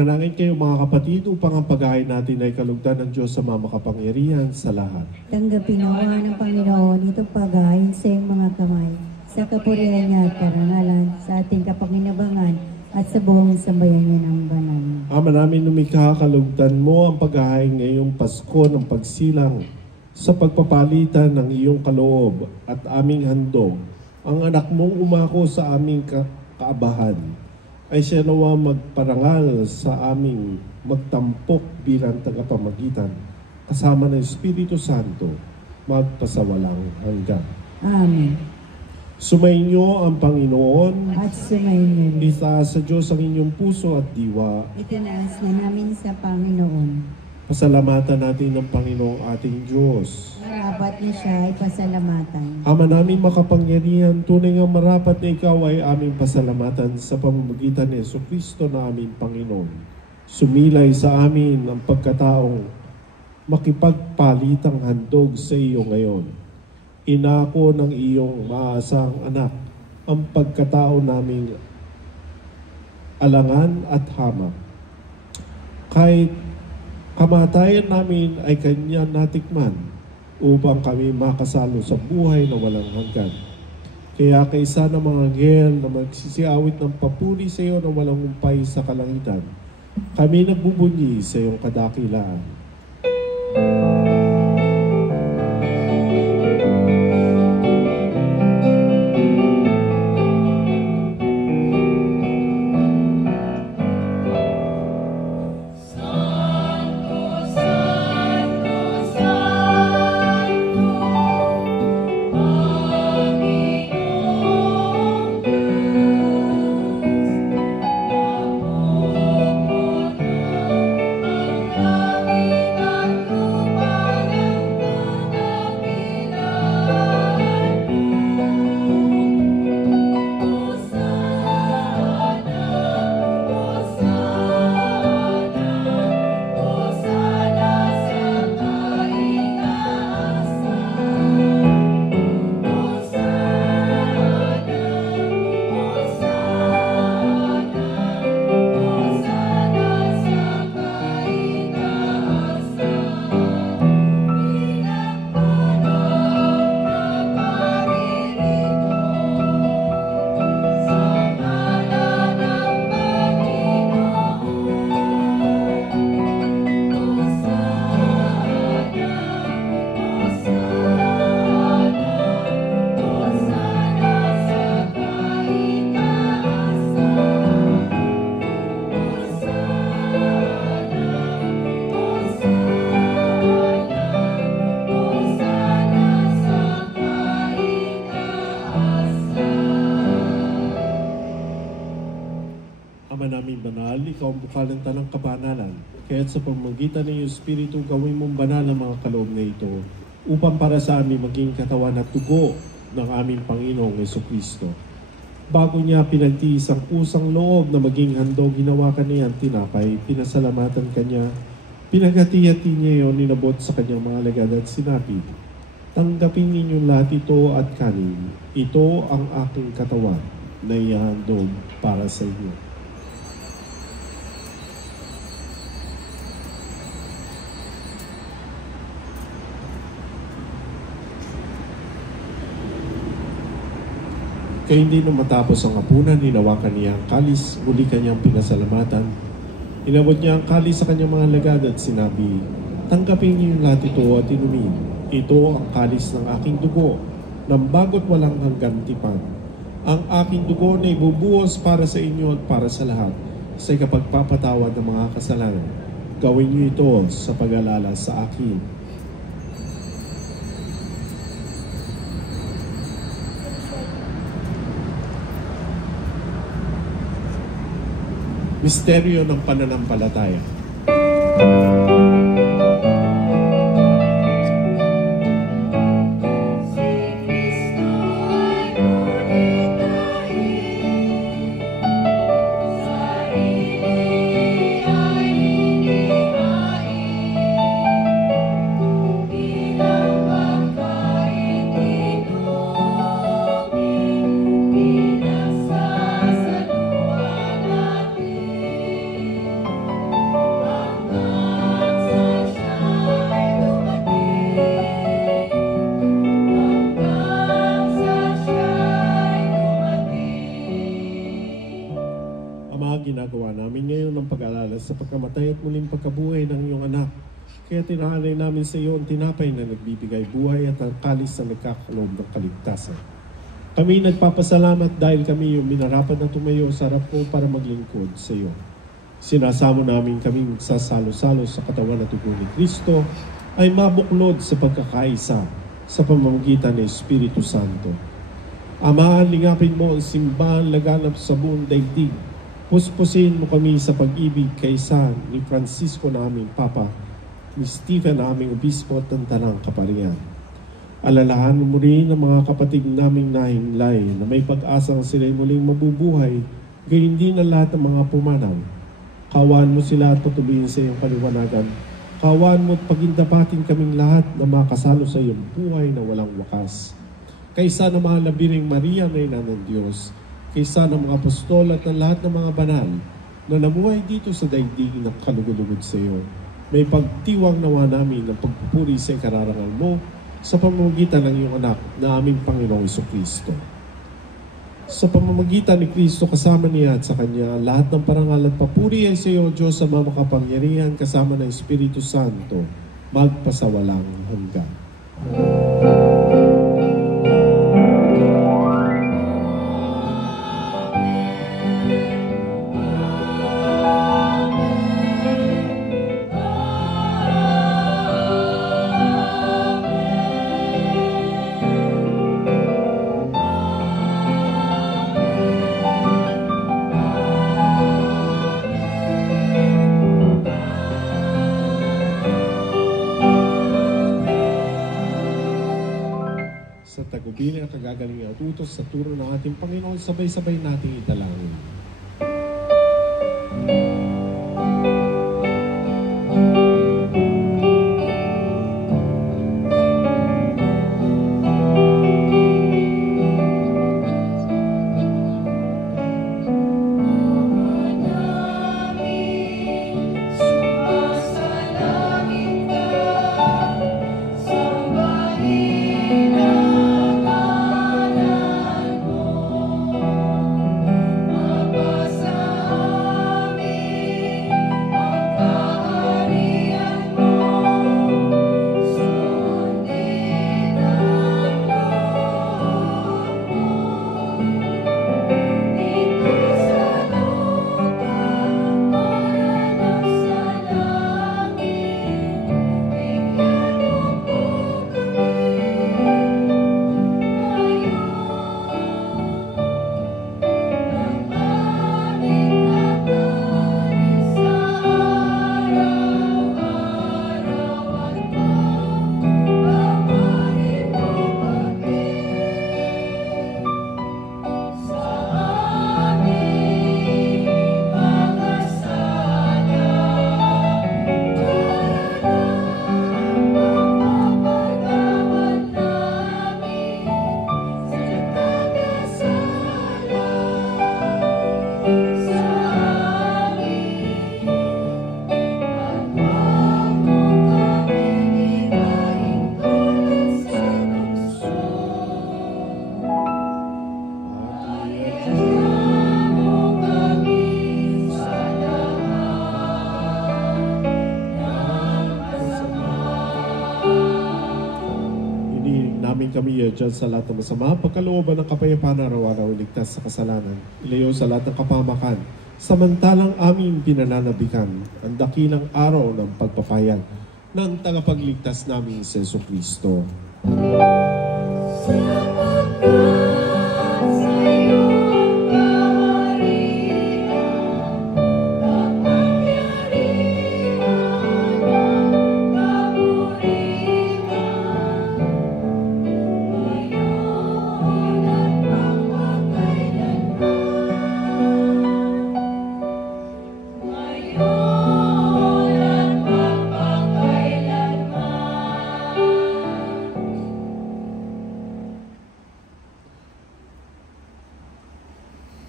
Manalangin kayo mga kapatid upang ang paghahain natin ay kalugdan ng Diyos sa makapangyarihan sa lahat. Tanggapin nawa ng Panginoon itong paghahain sa iyong mga kamay, sa kapurihan niya at karangalan, sa ating kapakinabangan at sa buong sambayan niya ng banal. Ama namin lumikha, kalugdan mo ang paghahain ngayong Pasko ng pagsilang sa pagpapalitan ng iyong kaloob at aming handog. Ang anak mong umako sa aming kaabahan ay siya nawa magparangal sa aming magtampok bilang tagapamagitan kasama ng Espiritu Santo magpasawalang hanggan. Amen. Sumainyo ang Panginoon. At sumainyo rin. Itaas sa Diyos ang inyong puso at diwa. Itinaas na namin sa Panginoon. Pasalamatan natin ng Panginoong ating Diyos. Marapat na siya ay pasalamatan. Ama namin makapangyarihan, tunay nga marapat na ikaw ay aming pasalamatan sa pamamagitan ni Jesucristo na aming Panginoon. Sumilay sa amin ang pagkataong makipagpalitang handog sa iyo ngayon. Inako ng iyong maasang anak ang pagkatao naming alangan at hamak. Kahit kamatayan namin ay kanya natikman upang kami makasalo sa buhay na walang hanggan. Kaya kaysa ng mga anghel na magsisiawit ng papuri sa iyo na walang humpay sa kalangitan, kami nagbubunyi sa iyong kadakilaan. Ama namin banal, ikaw ang bukal ng tanang kabanalan. Kaya't sa pamamagitan ng iyong Espiritu, gawin mong banal ang mga kaloob na ito upang para sa amin maging katawan at dugo ng aming Panginoong Jesucristo. Bago niya pinagtiis ang kusang loob na maging handog, ginawa kaniya ang tinapay, pinasalamatan kanya, pinaghati-hati niya iyon, ninabot sa kanyang mga alagad at sinabi, "Tanggapin ninyong lahat ito at kanin. Ito ang aking katawan na ihahandog para sa inyo." Kaya hindi na matapos ang hapunan, hinawakan niya ang kalis, muli kanyang pinasalamatan. Inabot niya ang kalis sa kanyang mga alagad at sinabi, "Tanggapin niyo lahat ito at inumin. Ito ang kalis ng aking dugo, ng bago't walang hanggang tipan. Ang aking dugo na ibubuhos para sa inyo at para sa lahat, sa ikapagpapatawad ng mga kasalanan. Gawin niyo ito sa pag-alala sa akin." Misteryo ng pananampalataya. sa pagkamatay at muling pagkabuhay ng iyong anak. Kaya tinaalay namin sa iyo ang tinapay na nagbibigay buhay at ang kalis na nagkakaloob ng kaligtasan. Kami nagpapasalamat dahil kami yung minarapat na tumayo sa harap mo para maglingkod sa iyo. Sinasamo namin kaming sasalo-salo sa katawan at dugo ni Kristo ay mabuklod sa pagkakaisa sa pamamagitan ng Espiritu Santo. Ama, lingapin mo ang simbahan laganap sa buong daigdig. Puspusin mo kami sa pag-ibig kaysa ni Francisco na aming Papa, ni Stephen na aming Obispo at ng Tanang Kaparian. Alalahanin mo rin ang mga kapatid naming nahimlay na may pag-asang sila'y muling mabubuhay, gayon din ang lahat ng mga pumanaw. Kawaan mo sila at patuloyin sa iyong kaliwanagan. Kawaan mo at pagindapatin kaming lahat na makasalo sa iyong buhay na walang wakas. Kaysa ng mga labiring Maria na ina ng Diyos, kaysa ng mga apostol at ng lahat ng mga banal na namuhay dito sa daigdig ng kalugod-lugod sa iyo. May pagtiwang nawa namin ng pagpupuri sa ikararangal mo sa pamamagitan ng iyong anak na aming Panginoong Jesucristo. Sa pamamagitan ni Kristo kasama niya at sa Kanya, lahat ng parangal at papuri ay sa iyo, Diyos, sa mga makapangyarihan kasama ng Espiritu Santo, magpasawalang hanggan. Tagubilin at kagagaling at utos sa turo ng ating Panginoon, sabay-sabay nating italangin. Kami dyan sa lahat ng masama, pagkalooban ng kapayapaan araw-araw, iligtas sa kasalanan, ilayo sa lahat ng kapamakan, samantalang aming pinananabikan ang dakilang araw ng pagpapahayag ng tagapagligtas namin si Jesucristo.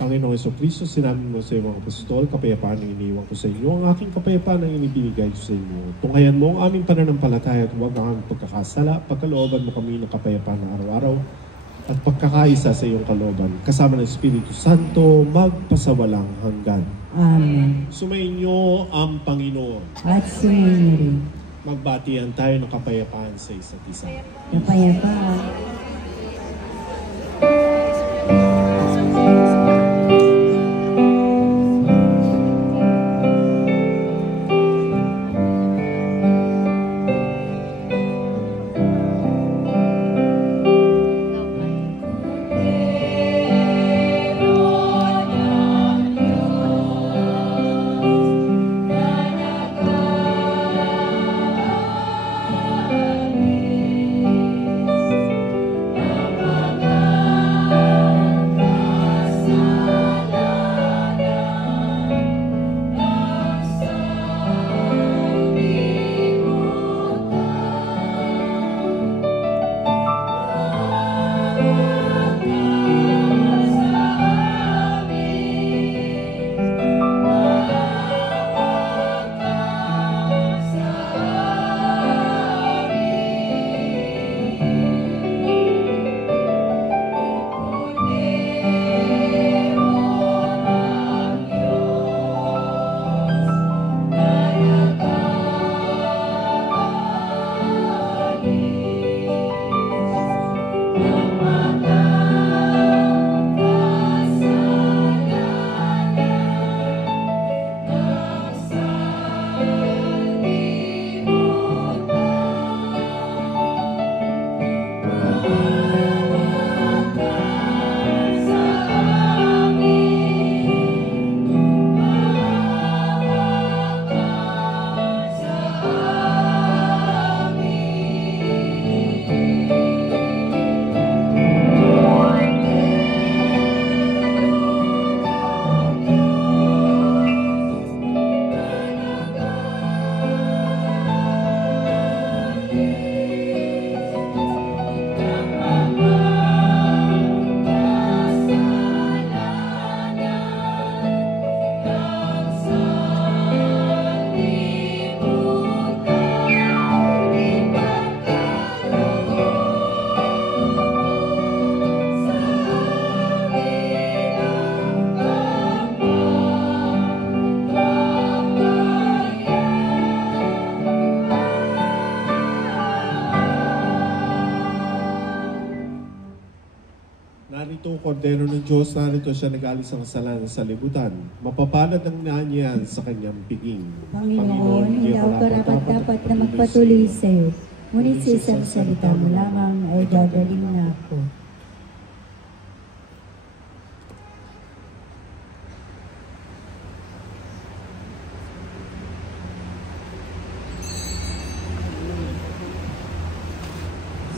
Panginoong Jesucristo, sinabi mo sa iyong mga apostol, kapayapaan ang iniwan ko sa inyo, ang aking kapayapaan ang inibigay ko sa inyo. Tunghayan mo ang aming pananampalataya at huwag ang pagkakasala, pagkalooban mo kami ng kapayapaan na araw-araw at pagkakaisa sa iyong kalooban, kasama ng Espiritu Santo, magpasawalang hanggan. Amen. Sumainyo ang Panginoon. At sumainyo rin. Magbatihan tayo ng kapayapaan sa isa't isa. Kapayapaan. Narito ang kordero ng Diyos, narito siya nag-alis ang kasalanan sa libutan. Mapapalad ang nanyan sa kanyang piging. Panginoon, hindi ako karapat-dapat na magpatuloy sa iyo. Ngunit sa isang salita mo lamang ay gagaling na ako.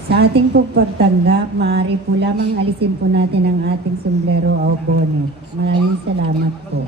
Sa ating pong pagtanggap, maaari po lamang alisin po natin ang ating sombrero o bonnet. Maraming salamat po.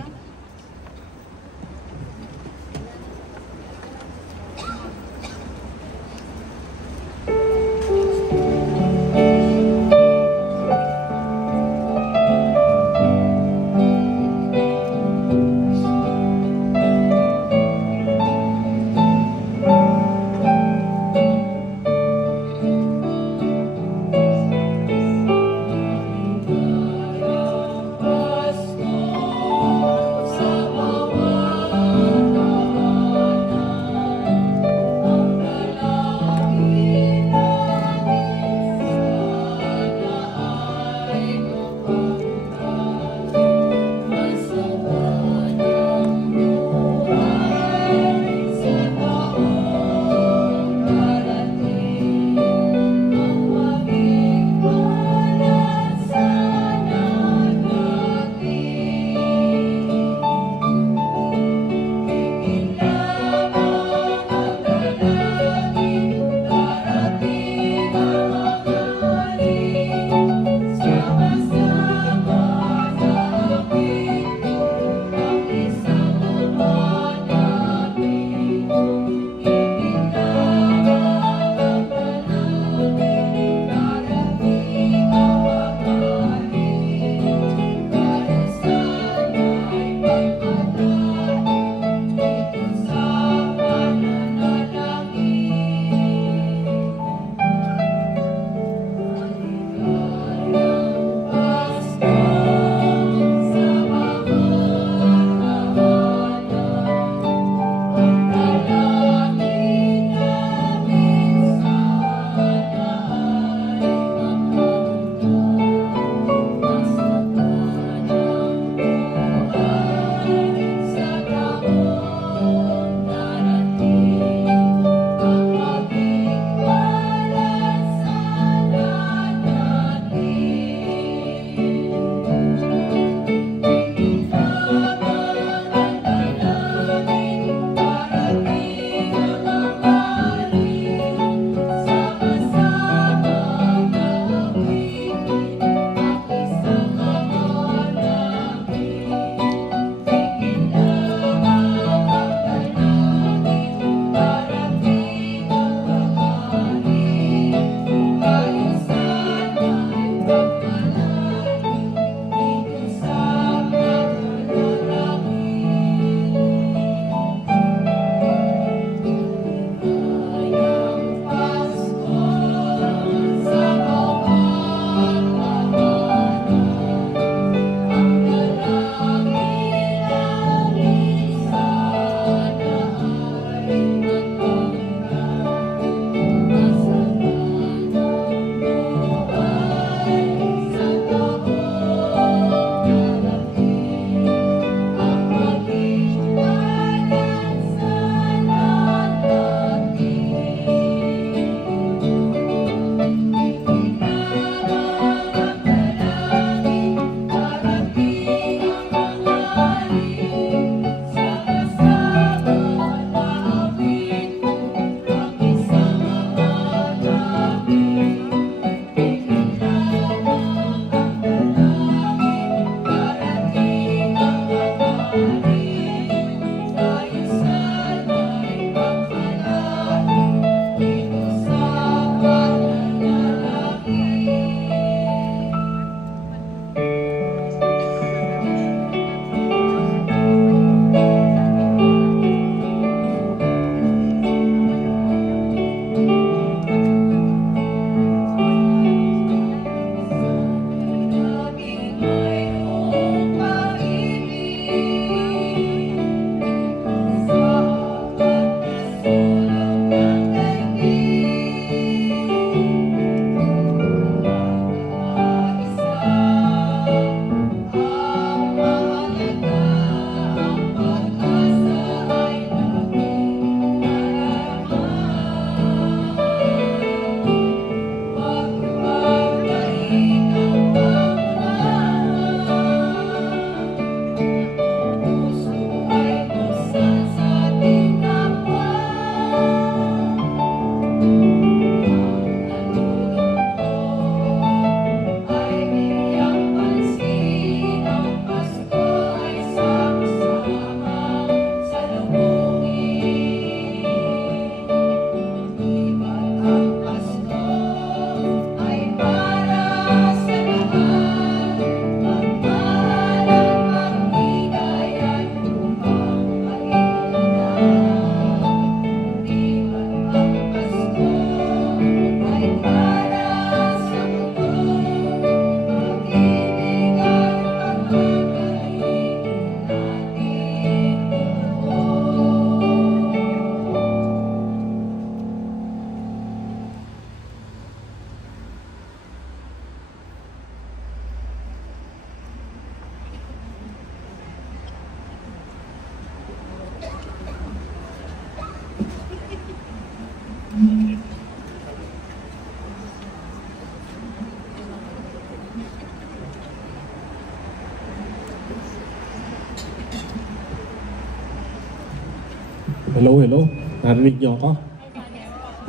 Hello, hello. Narinig niyo ako?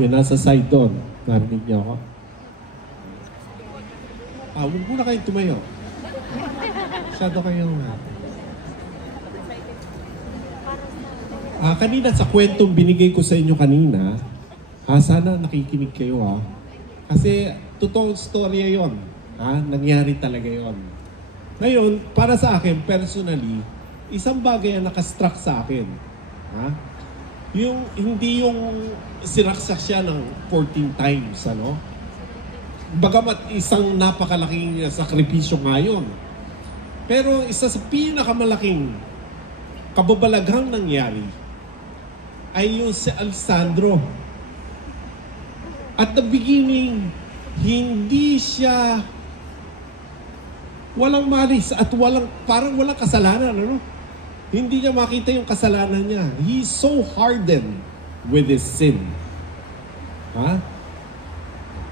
Yung nasa side doon. Narinig niyo ako? Huwag muna kayong tumayo. Masyado kayong... kanina sa kwentong binigay ko sa inyo kanina, sana nakikinig kayo Kasi totoong storya yon. Nangyari talaga yon. Ngayon, para sa akin, personally, isang bagay ang nakastruck sa akin. Hindi yung sinaksak siya ng 14 times, Bagamat isang napakalaking sakripisyo ngayon. Pero isa sa pinakamalaking kababalaghang nangyari ay yung si Alessandro. At the beginning, hindi siya walang malis at parang walang kasalanan, Hindi niya makita yung kasalanan niya. He's so hardened with his sin.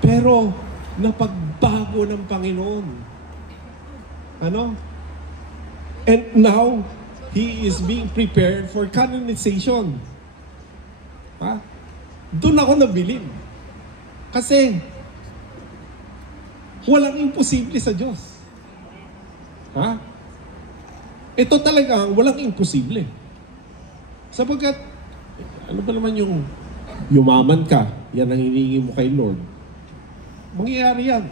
Pero napagbago ng Panginoon. And now, he is being prepared for canonization. Doon ako nabilib. Kasi, walang imposible sa Diyos. Ito talagang walang imposible. Sapagkat, ano ba naman yung yumaman ka, yan ang hinihingi mo kay Lord. Mangyayari yan.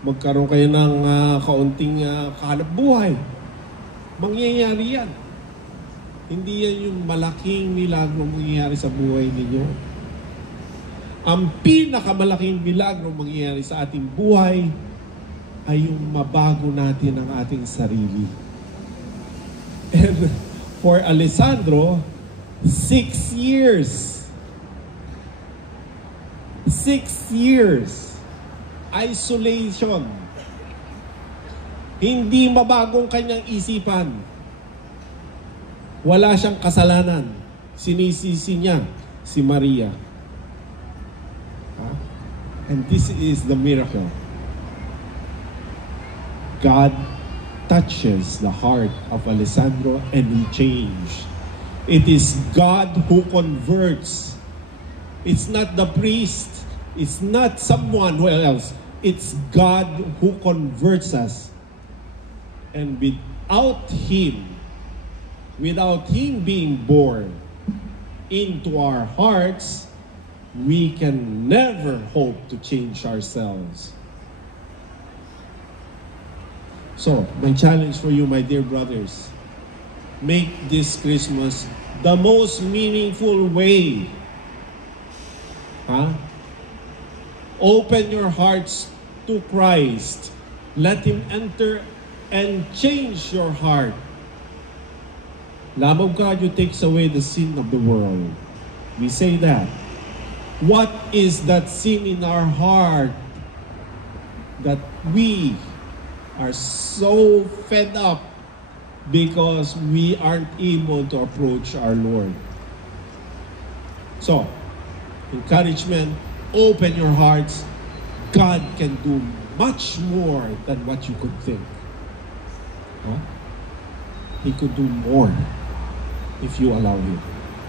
Magkaroon kayo ng kaunting kahanap buhay. Mangyayari yan. Hindi yan yung malaking milagro mangyayari sa buhay ninyo. Ang pinakamalaking milagro mangyayari sa ating buhay ay yung mabago natin ang ating sarili. And for Alessandro, 6 years. 6 years. Isolation. Hindi mabagong kanyang isipan. Wala siyang kasalanan. Sinisisi niya si Maria. And this is the miracle. God touches the heart of Alessandro and he changed. It is God who converts. It's not the priest. It's not someone else. It's God who converts us. And without Him being born into our hearts, we can never hope to change ourselves. So, my challenge for you, my dear brothers, make this Christmas the most meaningful way. Open your hearts to Christ. Let Him enter and change your heart. Lamb of God, who takes away the sin of the world. We say that. What is that sin in our heart that we are so fed up because we aren't able to approach our Lord? So, encouragement, open your hearts. God can do much more than what you could think. He could do more if you allow Him.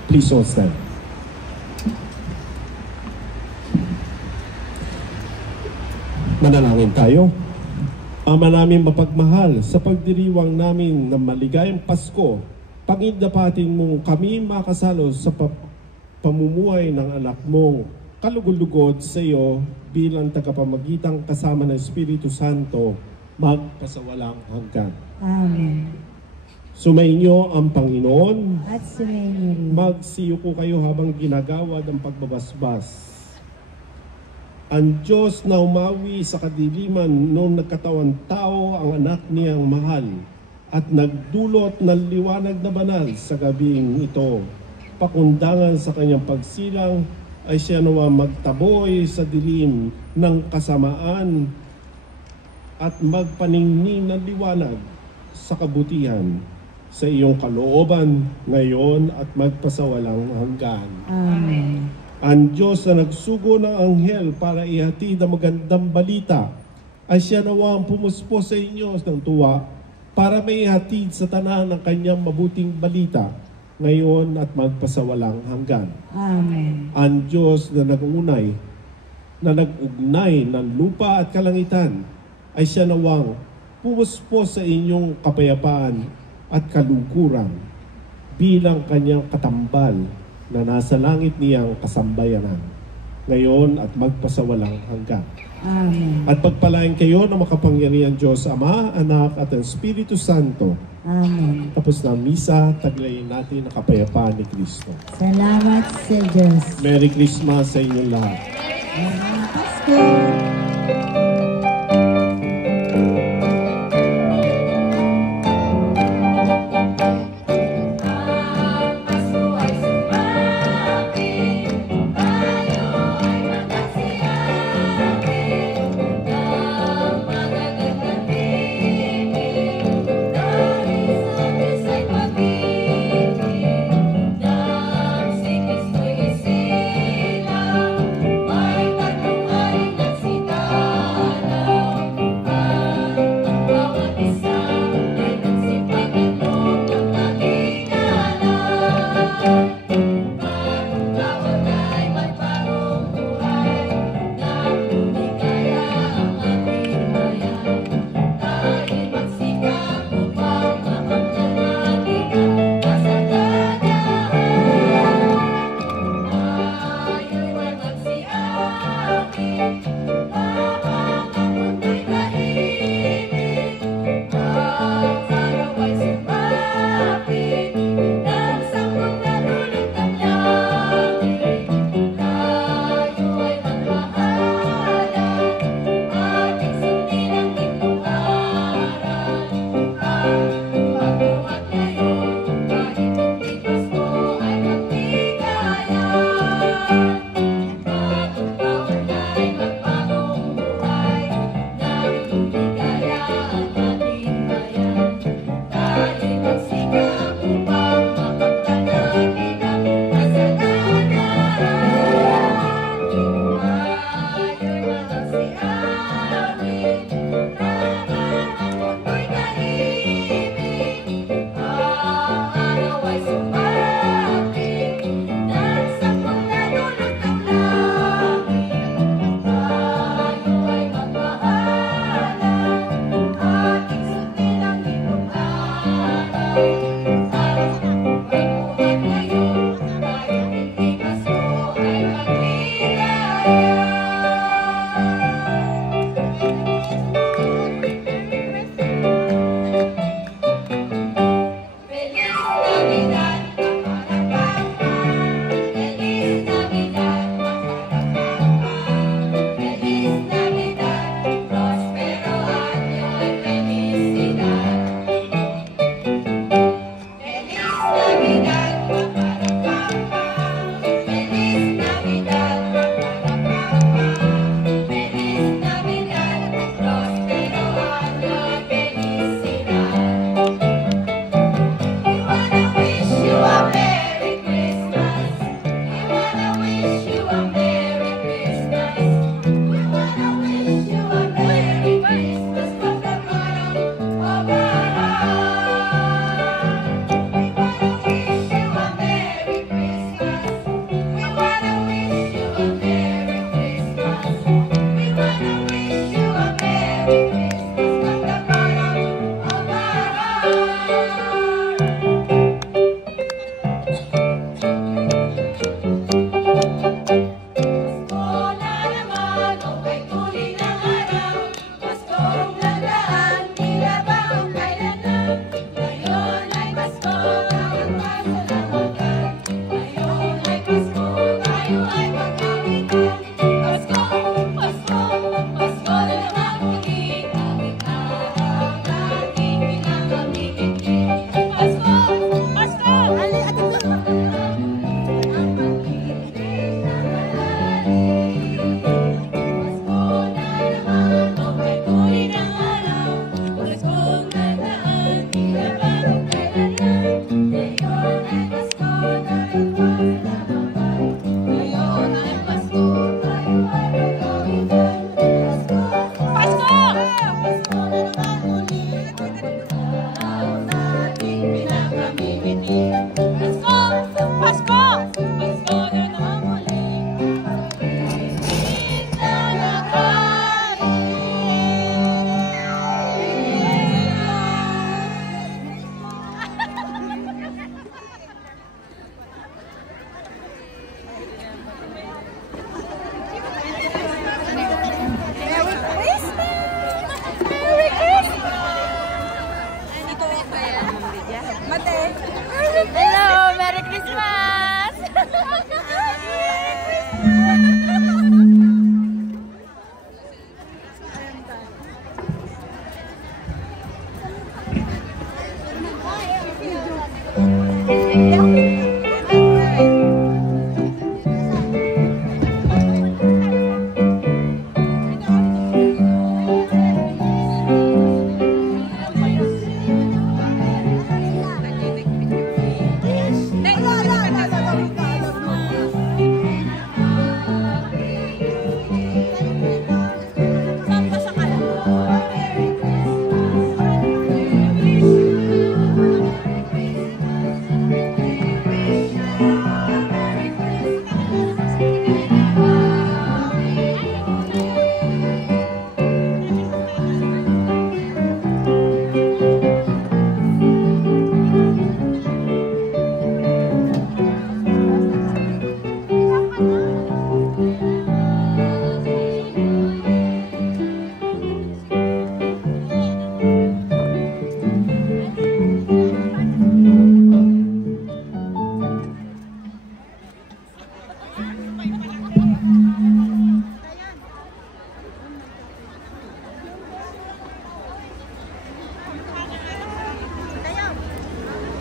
Please all stand. Manalangin tayo. Ama namin mapagmahal, sa pagdiriwang namin ng maligayang Pasko, pangindapatin mo kami makasalo sa pamumuhay ng anak mong kalugod-lugod sa iyo bilang tagapamagitan kasama ng Espiritu Santo magpasawalang hanggan. Amen. Sumainyo ang Panginoon. At sumainyo rin. Magsiyuko kayo habang ginagawad ang pagbabasbas. Ang Diyos na umawi sa kadiliman noong nagkatawang tao ang anak niyang mahal at nagdulot ng liwanag na banal sa gabing ito. Pakundangan sa kanyang pagsilang ay siya nawa magtaboy sa dilim ng kasamaan at magpaningning ng liwanag sa kabutihan sa iyong kalooban ngayon at magpasawalang hanggan. Amen. Ang Diyos na nagsugo ng anghel para ihatid ang magandang balita ay siya nawa ang pumuspos sa inyo ng tuwa para may ihatid sa tanan ng kanyang mabuting balita ngayon at magpasawalang hanggan. Amen. Ang Diyos na nag-unay, na nag-ugnay ng lupa at kalangitan, ay siya nawang pupuspos sa inyong kapayapaan at kalukuran bilang kanyang katambal na nasa langit niyang kasambayanan, ngayon at magpasawalang hanggan. Amen. At pagpalain kayo ng makapangyarihan Diyos, Ama, Anak, at ang Espiritu Santo. Amen. Tapos na ang misa, taglayin natin ang kapayapaan ni Kristo. Salamat sa Diyos. Merry Christmas sa inyong lahat. Merry Pasko. May tatlong hari at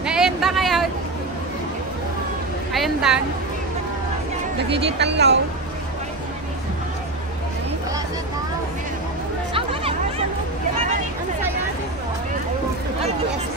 Naenda ngayon. Ayan dan. Nag-digital law. Ang saya.